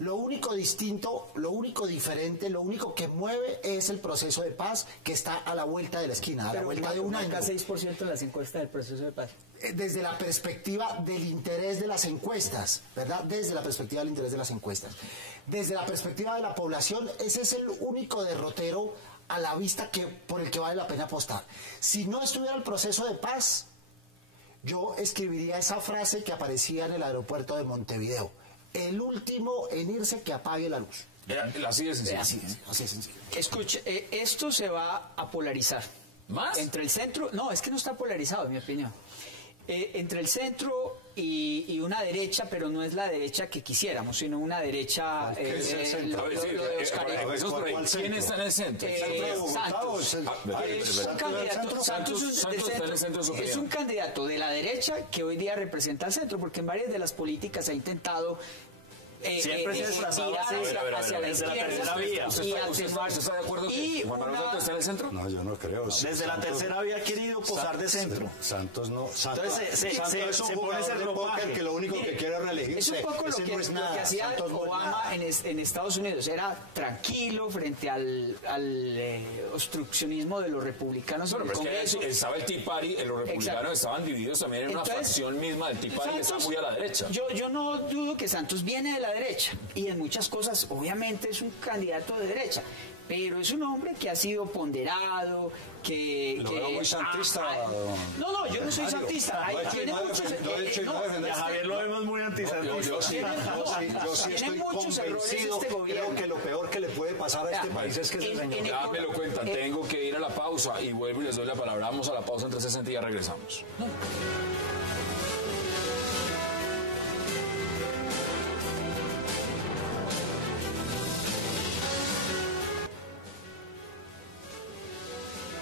Lo único distinto, lo único diferente, lo único que mueve es el proceso de paz que está a la vuelta de la esquina, a la vuelta de un año. 6% en las encuestas del proceso de paz. Desde la perspectiva del interés de las encuestas, ¿verdad? Desde la perspectiva del interés de las encuestas. Desde la perspectiva de la población, ese es el único derrotero a la vista por el que vale la pena apostar. Si no estuviera el proceso de paz, yo escribiría esa frase que aparecía en el aeropuerto de Montevideo. El último en irse que apague la luz. Así de sencillo. Así de sencillo. Escuche, esto se va a polarizar. ¿Más? Entre el centro... No, es que no está polarizado, en mi opinión. Entre el centro y una derecha, pero no es la derecha que quisiéramos, sino una derecha... ¿Qué es el centro? ¿Quién está en el centro? Santos es un candidato de la derecha que hoy día representa al centro, porque en varias de las políticas ha intentado... siempre se desplazaba hacia la izquierda. ¿Usted está de acuerdo que Juan Manuel Santos está en el centro? No, yo no creo. Desde la tercera había querido posar de centro. Santos no. Entonces se pone ese ropaje que lo único que quiere reelegirse. Es un poco lo que hacía Obama en Estados Unidos. Era tranquilo frente al obstruccionismo de los republicanos. Bueno, pero es que estaba el Tea Party, los republicanos estaban divididos también en una facción misma del Tea Party que está muy a la derecha. Yo no dudo que Santos viene de la derecha y en muchas cosas obviamente es un candidato de derecha, pero es un hombre que ha sido ponderado, Lo veo muy santista. No, yo no soy santista. A Javier lo vemos muy antisantista. Yo sí estoy convencido. Creo que lo peor que le puede pasar a este país es que ese señor... Ya me lo cuentan, tengo que ir a la pausa y vuelvo y les doy la palabra. Vamos a la pausa en 360 y ya regresamos.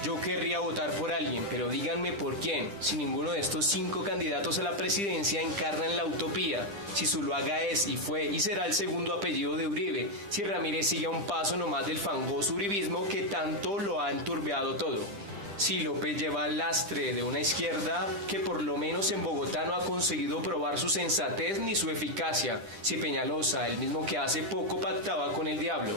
Yo querría votar por alguien, pero díganme por quién. Si ninguno de estos 5 candidatos a la presidencia encarnan la utopía, si Zuluaga es y fue y será el segundo apellido de Uribe, si Ramírez sigue a un paso nomás del fangoso uribismo que tanto lo ha enturbiado todo. Si López lleva el lastre de una izquierda que por lo menos en Bogotá no ha conseguido probar su sensatez ni su eficacia, si Peñalosa, el mismo que hace poco pactaba con el diablo.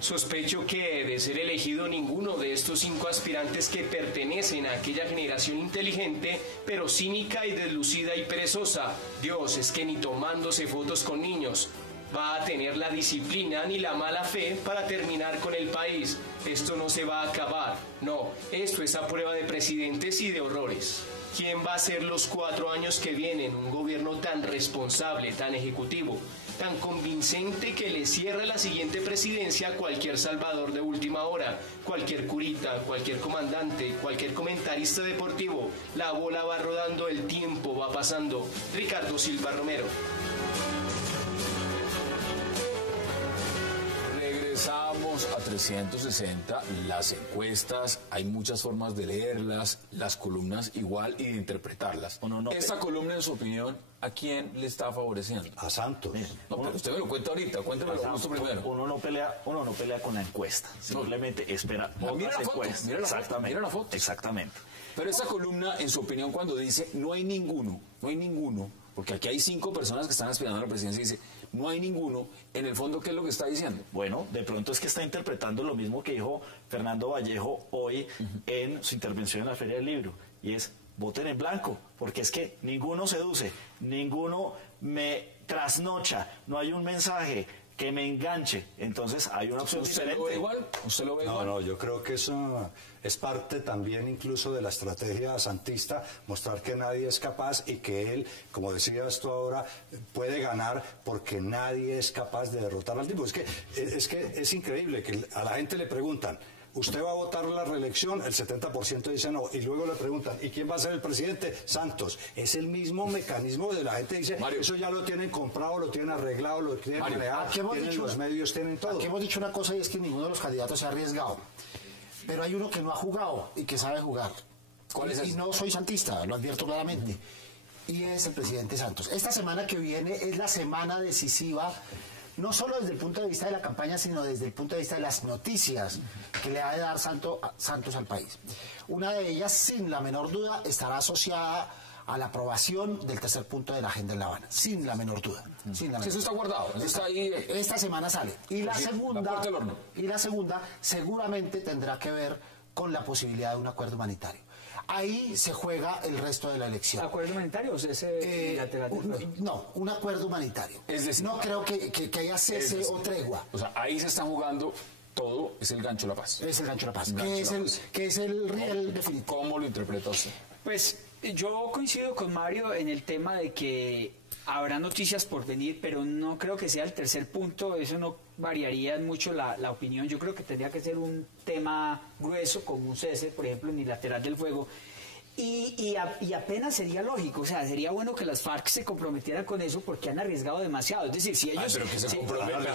Sospecho que, de ser elegido ninguno de estos 5 aspirantes que pertenecen a aquella generación inteligente, pero cínica y deslucida y perezosa, Dios, es que ni tomándose fotos con niños, va a tener la disciplina ni la mala fe para terminar con el país. Esto no se va a acabar. No, esto es a prueba de presidentes y de horrores. ¿Quién va a ser los 4 años que vienen un gobierno tan responsable, tan ejecutivo, tan convincente que le cierre la siguiente presidencia a cualquier salvador de última hora, cualquier curita, cualquier comandante, cualquier comentarista deportivo? La bola va rodando, el tiempo va pasando. Ricardo Silva Romero. Regresamos a 360, las encuestas, hay muchas formas de leerlas, las columnas igual y de interpretarlas. Esta columna, en su opinión, ¿a quién le está favoreciendo? A Santos. No, pero usted me lo cuenta ahorita, cuéntemelo justo primero. Uno no pelea con la encuesta, simplemente espera mira la foto, mira la foto. Exactamente. Pero esa columna, en su opinión, cuando dice no hay ninguno, porque aquí hay 5 personas que están aspirando a la presidencia y dice no hay ninguno, en el fondo, ¿qué es lo que está diciendo? Bueno, de pronto es que está interpretando lo mismo que dijo Fernando Vallejo hoy en su intervención en la Feria del Libro, y es voten en blanco, porque es que ninguno seduce, ninguno me trasnocha, no hay un mensaje que me enganche, entonces hay una opción diferente. ¿Usted lo ve igual? ¿Usted lo ve igual? No, yo creo que eso es parte también incluso de la estrategia santista, mostrar que nadie es capaz y que él, como decías tú ahora, puede ganar porque nadie es capaz de derrotar al tipo. Es que es increíble que a la gente le preguntan, ¿usted va a votar la reelección? El 70% dice no. Y luego le preguntan, ¿y quién va a ser el presidente? Santos. Es el mismo mecanismo de la gente dice, Mario, eso ya lo tienen comprado, lo tienen arreglado, lo tienen manejado, tienen los medios, tienen todo. Aquí hemos dicho una cosa y es que ninguno de los candidatos se ha arriesgado. Pero hay uno que no ha jugado y que sabe jugar. ¿Cuál es ese? Y no soy santista, lo advierto claramente. Y es el presidente Santos. Esta semana que viene es la semana decisiva, no solo desde el punto de vista de la campaña, sino desde el punto de vista de las noticias que le ha de dar Santos al país. Una de ellas, sin la menor duda, estará asociada a la aprobación del tercer punto de la agenda en La Habana, sin la menor duda. Sin la menor Eso está guardado, eso está ahí. Esta semana sale. Y la segunda seguramente tendrá que ver con la posibilidad de un acuerdo humanitario. Ahí se juega el resto de la elección. ¿Acuerdo humanitario o cese bilateral? No, un acuerdo humanitario. Es decir, no creo que haya cese o tregua. O sea, ahí se está jugando todo, es el gancho de la paz. Es el gancho de la paz, El gancho de la paz. que es el riel definitivo. ¿Cómo lo interpreta usted? Pues yo coincido con Mario en el tema de que habrá noticias por venir, pero no creo que sea el tercer punto, eso no variaría mucho la opinión. Yo creo que tendría que ser un tema grueso, como un cese, por ejemplo, unilateral del fuego. Y apenas sería lógico, o sea, sería bueno que las FARC se comprometieran con eso porque han arriesgado demasiado. Es decir, si ellos... pero que se comprometan.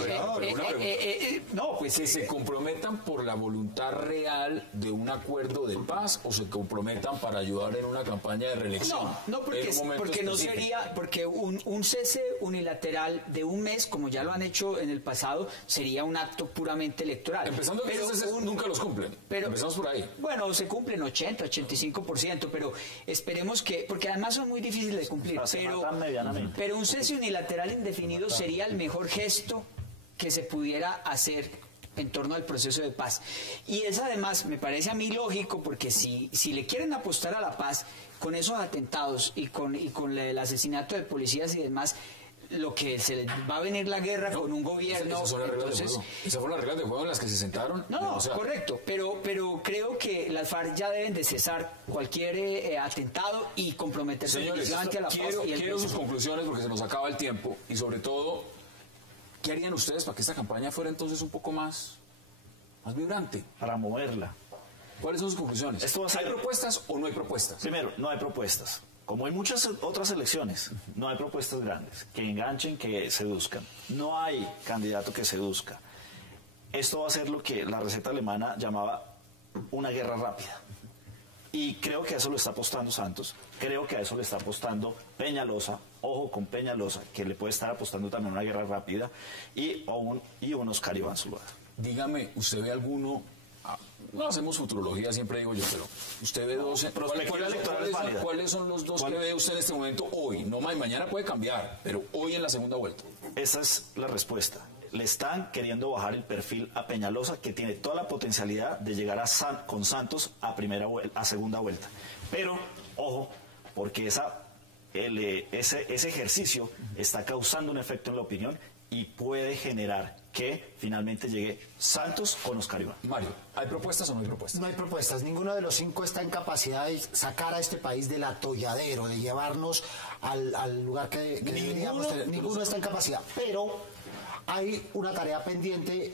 No, pues... ¿Que se comprometan por la voluntad real de un acuerdo de paz o se comprometan para ayudar en una campaña de reelección? No, porque no sería... Porque un cese unilateral de un mes, como ya lo han hecho en el pasado, sería un acto puramente electoral. Empezando que esos ceses nunca los cumplen. Empezamos por ahí. Bueno, se cumplen 80, 85%, pero esperemos que... Porque además son muy difíciles de cumplir. Pero un cese unilateral indefinido sería el mejor gesto que se pudiera hacer en torno al proceso de paz. Y es además, me parece a mí lógico, porque si le quieren apostar a la paz con esos atentados y con el asesinato de policías y demás, lo que se les va a venir la guerra con un gobierno. Esas son las reglas de juego. Esas fueron las reglas de juego en las que se sentaron. Correcto, pero creo que las FARC ya deben de cesar cualquier atentado y comprometerse definitivamente a la paz. Quiero sus conclusiones porque se nos acaba el tiempo y sobre todo, ¿qué harían ustedes para que esta campaña fuera entonces un poco más vibrante? Para moverla. ¿Cuáles son sus conclusiones? ¿Hay propuestas o no hay propuestas? Primero, no hay propuestas. Como hay muchas otras elecciones, no hay propuestas grandes, que enganchen, que seduzcan. No hay candidato que seduzca. Esto va a ser lo que la receta alemana llamaba una guerra rápida. Y creo que a eso lo está apostando Santos, creo que a eso le está apostando Peñalosa, ojo con Peñalosa, que le puede estar apostando también una guerra rápida, y un Oscar Iván Zuluaga. Dígame, ¿usted ve alguno? No hacemos futurología, siempre digo yo, pero usted ve dos. ¿Cuáles son los dos que ve usted en este momento hoy? No, mañana puede cambiar, pero hoy en la segunda vuelta. Esa es la respuesta. Le están queriendo bajar el perfil a Peñalosa, que tiene toda la potencialidad de llegar con Santos a segunda vuelta. Pero, ojo, porque ese ejercicio está causando un efecto en la opinión y puede generar que finalmente llegue Santos con Oscar Iván. Mario, ¿hay propuestas o no hay propuestas? No hay propuestas. Ninguno de los cinco está en capacidad de sacar a este país del atolladero, de llevarnos al lugar que deberíamos tener. Ninguno está en capacidad. Pero hay una tarea pendiente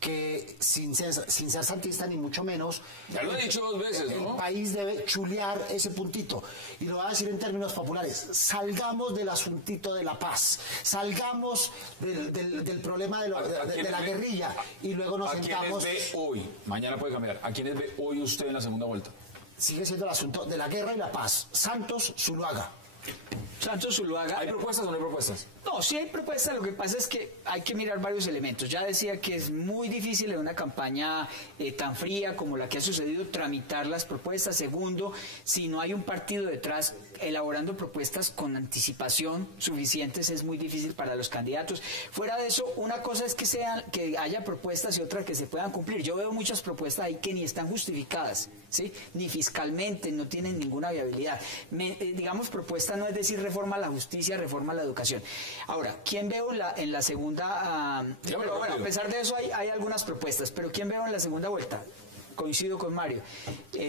que sin ser santista ni mucho menos, ya lo he dicho 2 veces, ¿no? El país debe chulear ese puntito, y lo voy a decir en términos populares: salgamos del asuntito de la paz, salgamos del problema de la guerrilla, y luego nos sentamos. ¿A quiénes ve hoy? Mañana puede cambiar. ¿A quiénes ve hoy usted en la segunda vuelta? Sigue siendo el asunto de la guerra y la paz. Santos, Zuluaga. Santos Zuluaga. ¿Hay propuestas o no hay propuestas? No, sí hay propuestas, lo que pasa es que hay que mirar varios elementos. Ya decía que es muy difícil en una campaña tan fría como la que ha sucedido tramitar las propuestas. Segundo, si no hay un partido detrás elaborando propuestas con anticipación suficientes, es muy difícil para los candidatos. Fuera de eso, una cosa es que haya propuestas y otra que se puedan cumplir. Yo veo muchas propuestas ahí que ni están justificadas, ¿sí? Ni fiscalmente, no tienen ninguna viabilidad. Digamos, propuesta no es decir reforma a la justicia, reforma a la educación. Ahora, ¿quién veo en la segunda? Bueno, a pesar de eso hay algunas propuestas, pero ¿quién veo en la segunda vuelta? Coincido con Mario.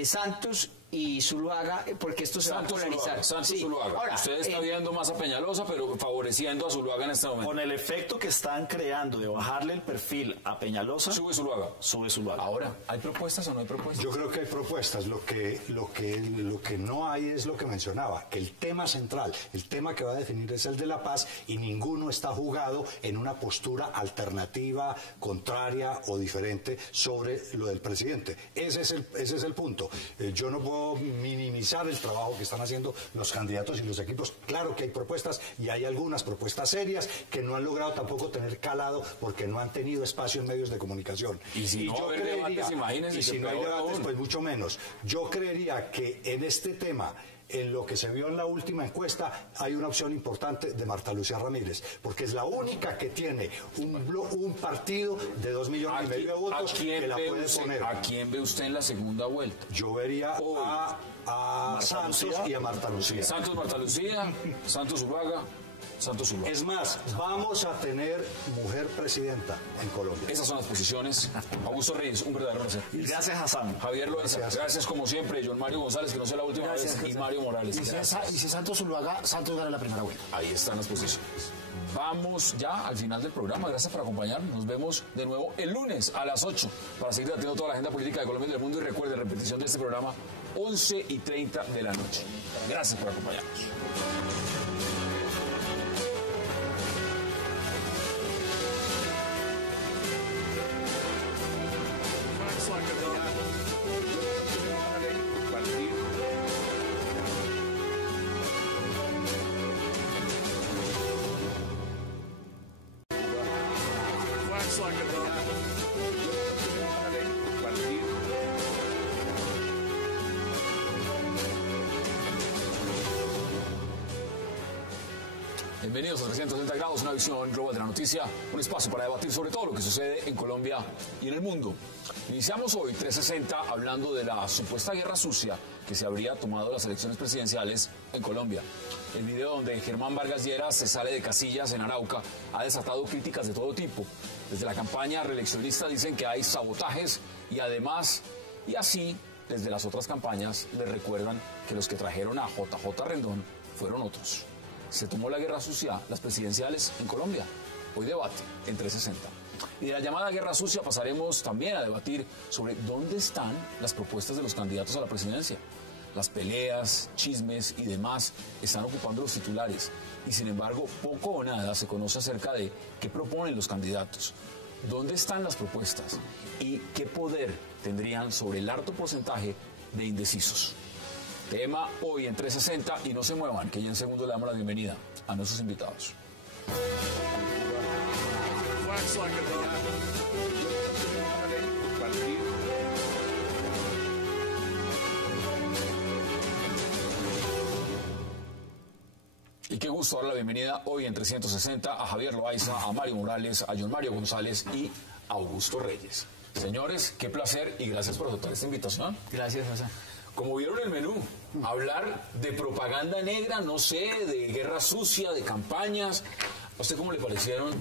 Santos y Zuluaga, porque esto se va a polarizar. Santos Zuluaga. Ahora, usted está viendo más a Peñalosa, pero favoreciendo a Zuluaga en este momento. Con el efecto que están creando de bajarle el perfil a Peñalosa, sube Zuluaga. Sube Zuluaga. Ahora, ¿hay propuestas o no hay propuestas? Yo creo que hay propuestas. Lo que no hay es lo que mencionaba, que el tema central, el tema que va a definir es el de la paz, y ninguno está jugado en una postura alternativa, contraria o diferente sobre lo del presidente. Ese es el punto. Yo no puedo minimizar el trabajo que están haciendo los candidatos y los equipos. Claro que hay propuestas, y hay algunas propuestas serias que no han logrado tampoco tener calado porque no han tenido espacio en medios de comunicación. Y si no hay debates, imagínense. Y si no hay debates, pues mucho menos. Yo creería que en este tema, en lo que se vio en la última encuesta, hay una opción importante de Marta Lucía Ramírez, porque es la única que tiene un partido de 2,5 millones de votos que la puede poner. ¿A quién ve usted en la segunda vuelta? Yo vería a Santos y a Marta Lucía. Santos, Marta Lucía, Santos Zuluaga. Santos Zuluaga. Es más, vamos a tener mujer presidenta en Colombia. Esas son las posiciones. Augusto Reyes, un verdadero placer. Gracias, Hassan. Javier Loaiza, gracias como siempre. John Mario González, que no sea la última vez, y Mario Morales. Y si Santos Zuluaga, Santos gana la primera vuelta. Ahí están las posiciones. Vamos ya al final del programa. Gracias por acompañarnos. Nos vemos de nuevo el lunes a las 8 para seguir debatiendo toda la agenda política de Colombia y del mundo. Y recuerde, repetición de este programa, 11:30 de la noche. Gracias por acompañarnos. Bienvenidos a 360 grados, una visión global de la noticia, un espacio para debatir sobre todo lo que sucede en Colombia y en el mundo. Iniciamos hoy 360 hablando de la supuesta guerra sucia que se habría tomado las elecciones presidenciales en Colombia. El video donde Germán Vargas Lleras se sale de casillas en Arauca ha desatado críticas de todo tipo. Desde la campaña reeleccionista dicen que hay sabotajes y además, y así, desde las otras campañas les recuerdan que los que trajeron a JJ Rendón fueron otros. Se tomó la guerra sucia, las presidenciales en Colombia. Hoy debate en 360. Y de la llamada guerra sucia pasaremos también a debatir sobre dónde están las propuestas de los candidatos a la presidencia. Las peleas, chismes y demás están ocupando los titulares. Y sin embargo, poco o nada se conoce acerca de qué proponen los candidatos. ¿Dónde están las propuestas? ¿Y qué poder tendrían sobre el alto porcentaje de indecisos? Tema hoy en 360 y no se muevan, que ya en segundo le damos la bienvenida a nuestros invitados. Y qué gusto dar la bienvenida hoy en 360 a Javier Loaiza, a Mario Morales, a John Mario González y a Augusto Reyes. Señores, qué placer y gracias por aceptar esta invitación. Gracias, José. Como vieron el menú, hablar de propaganda negra, no sé, de guerra sucia, de campañas. ¿A usted cómo le parecieron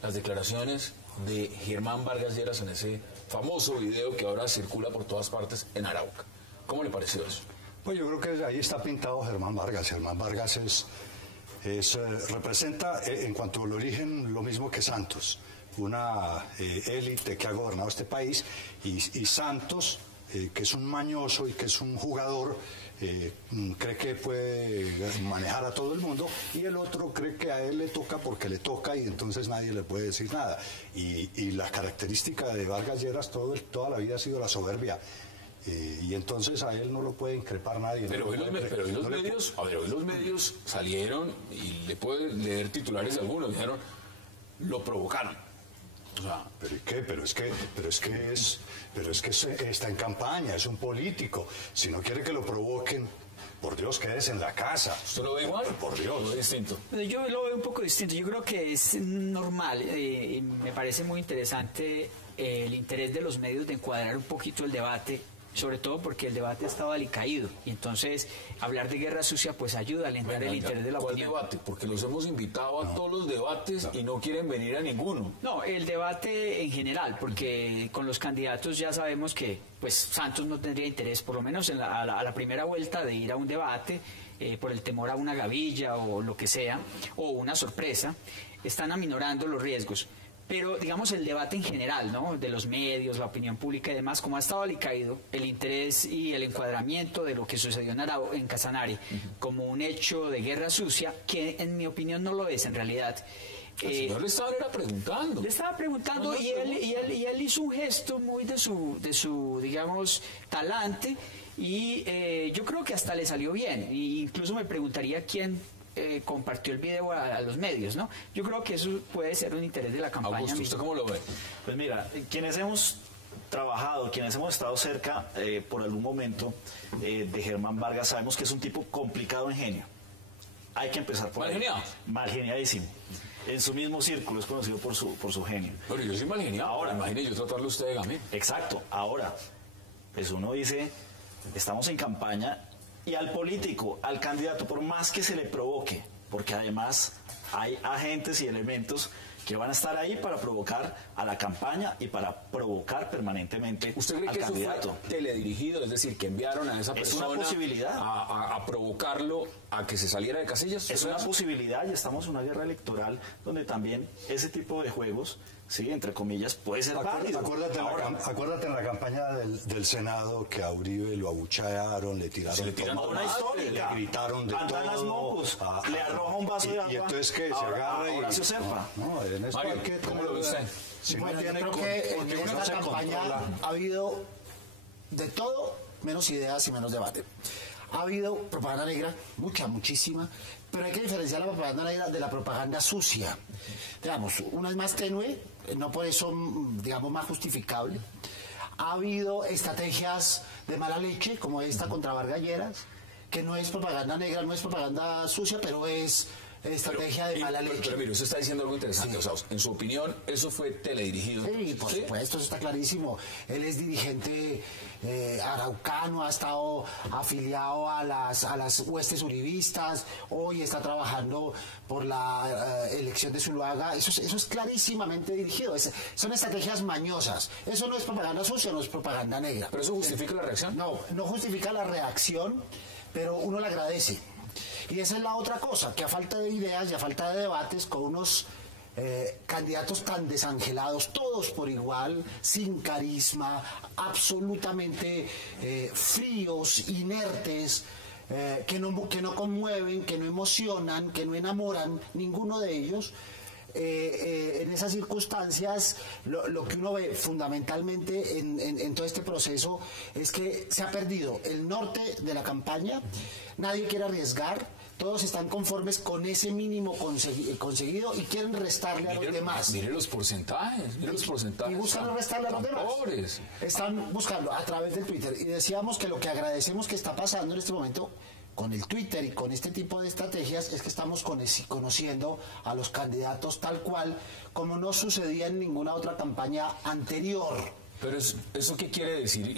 las declaraciones de Germán Vargas Lleras en ese famoso video que ahora circula por todas partes en Arauca? ¿Cómo le pareció eso? Pues yo creo que ahí está pintado Germán Vargas. Germán Vargas representa en cuanto al origen lo mismo que Santos, una élite que ha gobernado este país, y Santos, que es un mañoso y que es un jugador, cree que puede manejar a todo el mundo, y el otro cree que a él le toca porque le toca y entonces nadie le puede decir nada. Y la característica de Vargas Lleras toda la vida ha sido la soberbia. Y entonces a él no lo puede increpar nadie. Pero hoy los medios salieron, y le puedo leer titulares de algunos, dijeron, lo provocaron. O sea, ¿pero y qué? Pero es que está en campaña, es un político. Si no quiere que lo provoquen, por Dios, quédese en la casa. ¿Usted lo ve igual? Por Dios. ¿Lo ve distinto? Yo lo veo un poco distinto. Yo creo que es normal y me parece muy interesante el interés de los medios de encuadrar un poquito el debate, sobre todo porque el debate ha estado alicaído, y entonces hablar de guerra sucia pues ayuda a alentar el interés de la ¿cuál opinión. debate? Porque los hemos invitado a todos los debates y no quieren venir a ninguno. No, el debate en general, porque con los candidatos ya sabemos que pues Santos no tendría interés, por lo menos a la primera vuelta, de ir a un debate por el temor a una gavilla o lo que sea, o una sorpresa. Están aminorando los riesgos. Pero, digamos, el debate en general, ¿no?, de los medios, la opinión pública y demás, como ha estado alicaído, el interés y el encuadramiento de lo que sucedió en Casanare como un hecho de guerra sucia, que en mi opinión no lo es en realidad. El señor le estaba preguntando. Le estaba preguntando y él hizo un gesto muy de su digamos, talante, y yo creo que hasta le salió bien. E incluso me preguntaría quién compartió el video a los medios, ¿no? Yo creo que eso puede ser un interés de la campaña. Augusto, ¿usted cómo lo ve? Pues mira, quienes hemos trabajado, quienes hemos estado cerca por algún momento de Germán Vargas, sabemos que es un tipo complicado en genio. Hay que empezar por ahí. Malgeniadísimo. En su mismo círculo es conocido por su genio. Pero yo soy malgeniado. Ahora, imagine yo tratarlo a usted de gamín. Exacto. Ahora, pues uno dice, estamos en campaña, y al político, al candidato, por más que se le provoque, porque además hay agentes y elementos que van a estar ahí para provocar a la campaña y para provocar permanentemente ¿Usted cree al que candidato. Eso fue teledirigido? Es decir, que enviaron a esa persona una posibilidad. A provocarlo a que se saliera de casillas. Es una posibilidad, y estamos en una guerra electoral donde también ese tipo de juegos, sí, entre comillas, puede ser válido. Acuérdate en la campaña del Senado que a Uribe lo abuchearon, le tiraron una histórica, le gritaron de andan las mocos, le arroja un vaso de agua. Y entonces que se agarra y Horacio Serpa. No, en esto Mario, hay que ¿cómo lo ve usted? Si Bueno, no yo tiene creo que en porque uno esta se campaña controla. ha habido de todo, menos ideas y menos debate. Ha habido propaganda negra, muchísima, pero hay que diferenciar la propaganda negra de la propaganda sucia. Digamos, una es más tenue, no por eso, digamos, más justificable. Ha habido estrategias de mala leche, como esta contra Vargas Lleras, que no es propaganda negra, no es propaganda sucia, pero es estrategia de mala leche. Pero mire, usted está diciendo algo interesante. Sí. O sea, en su opinión, eso fue teledirigido. Sí, por supuesto, eso está clarísimo. Él es dirigente araucano, ha estado afiliado a las huestes uribistas, hoy está trabajando por la elección de Zuluaga. Eso es clarísimamente dirigido. Son estrategias mañosas. Eso no es propaganda sucia, no es propaganda negra. ¿Pero eso justifica la reacción? No justifica la reacción, pero uno la agradece. Y esa es la otra cosa, que a falta de ideas y a falta de debates, con unos candidatos tan desangelados, todos por igual, sin carisma, absolutamente fríos, inertes, que no conmueven, que no emocionan, que no enamoran, ninguno de ellos. En esas circunstancias, lo que uno ve fundamentalmente en todo este proceso es que se ha perdido el norte de la campaña, nadie quiere arriesgar, todos están conformes con ese mínimo conseguido y quieren restarle a los demás. Mire los porcentajes, Y buscan restarle a los demás. Pobres. Están buscando a través del Twitter. Y decíamos que lo que agradecemos que está pasando en este momento con el Twitter y con este tipo de estrategias es que estamos conociendo a los candidatos tal cual como no sucedía en ninguna otra campaña anterior. Pero ¿eso qué quiere decir?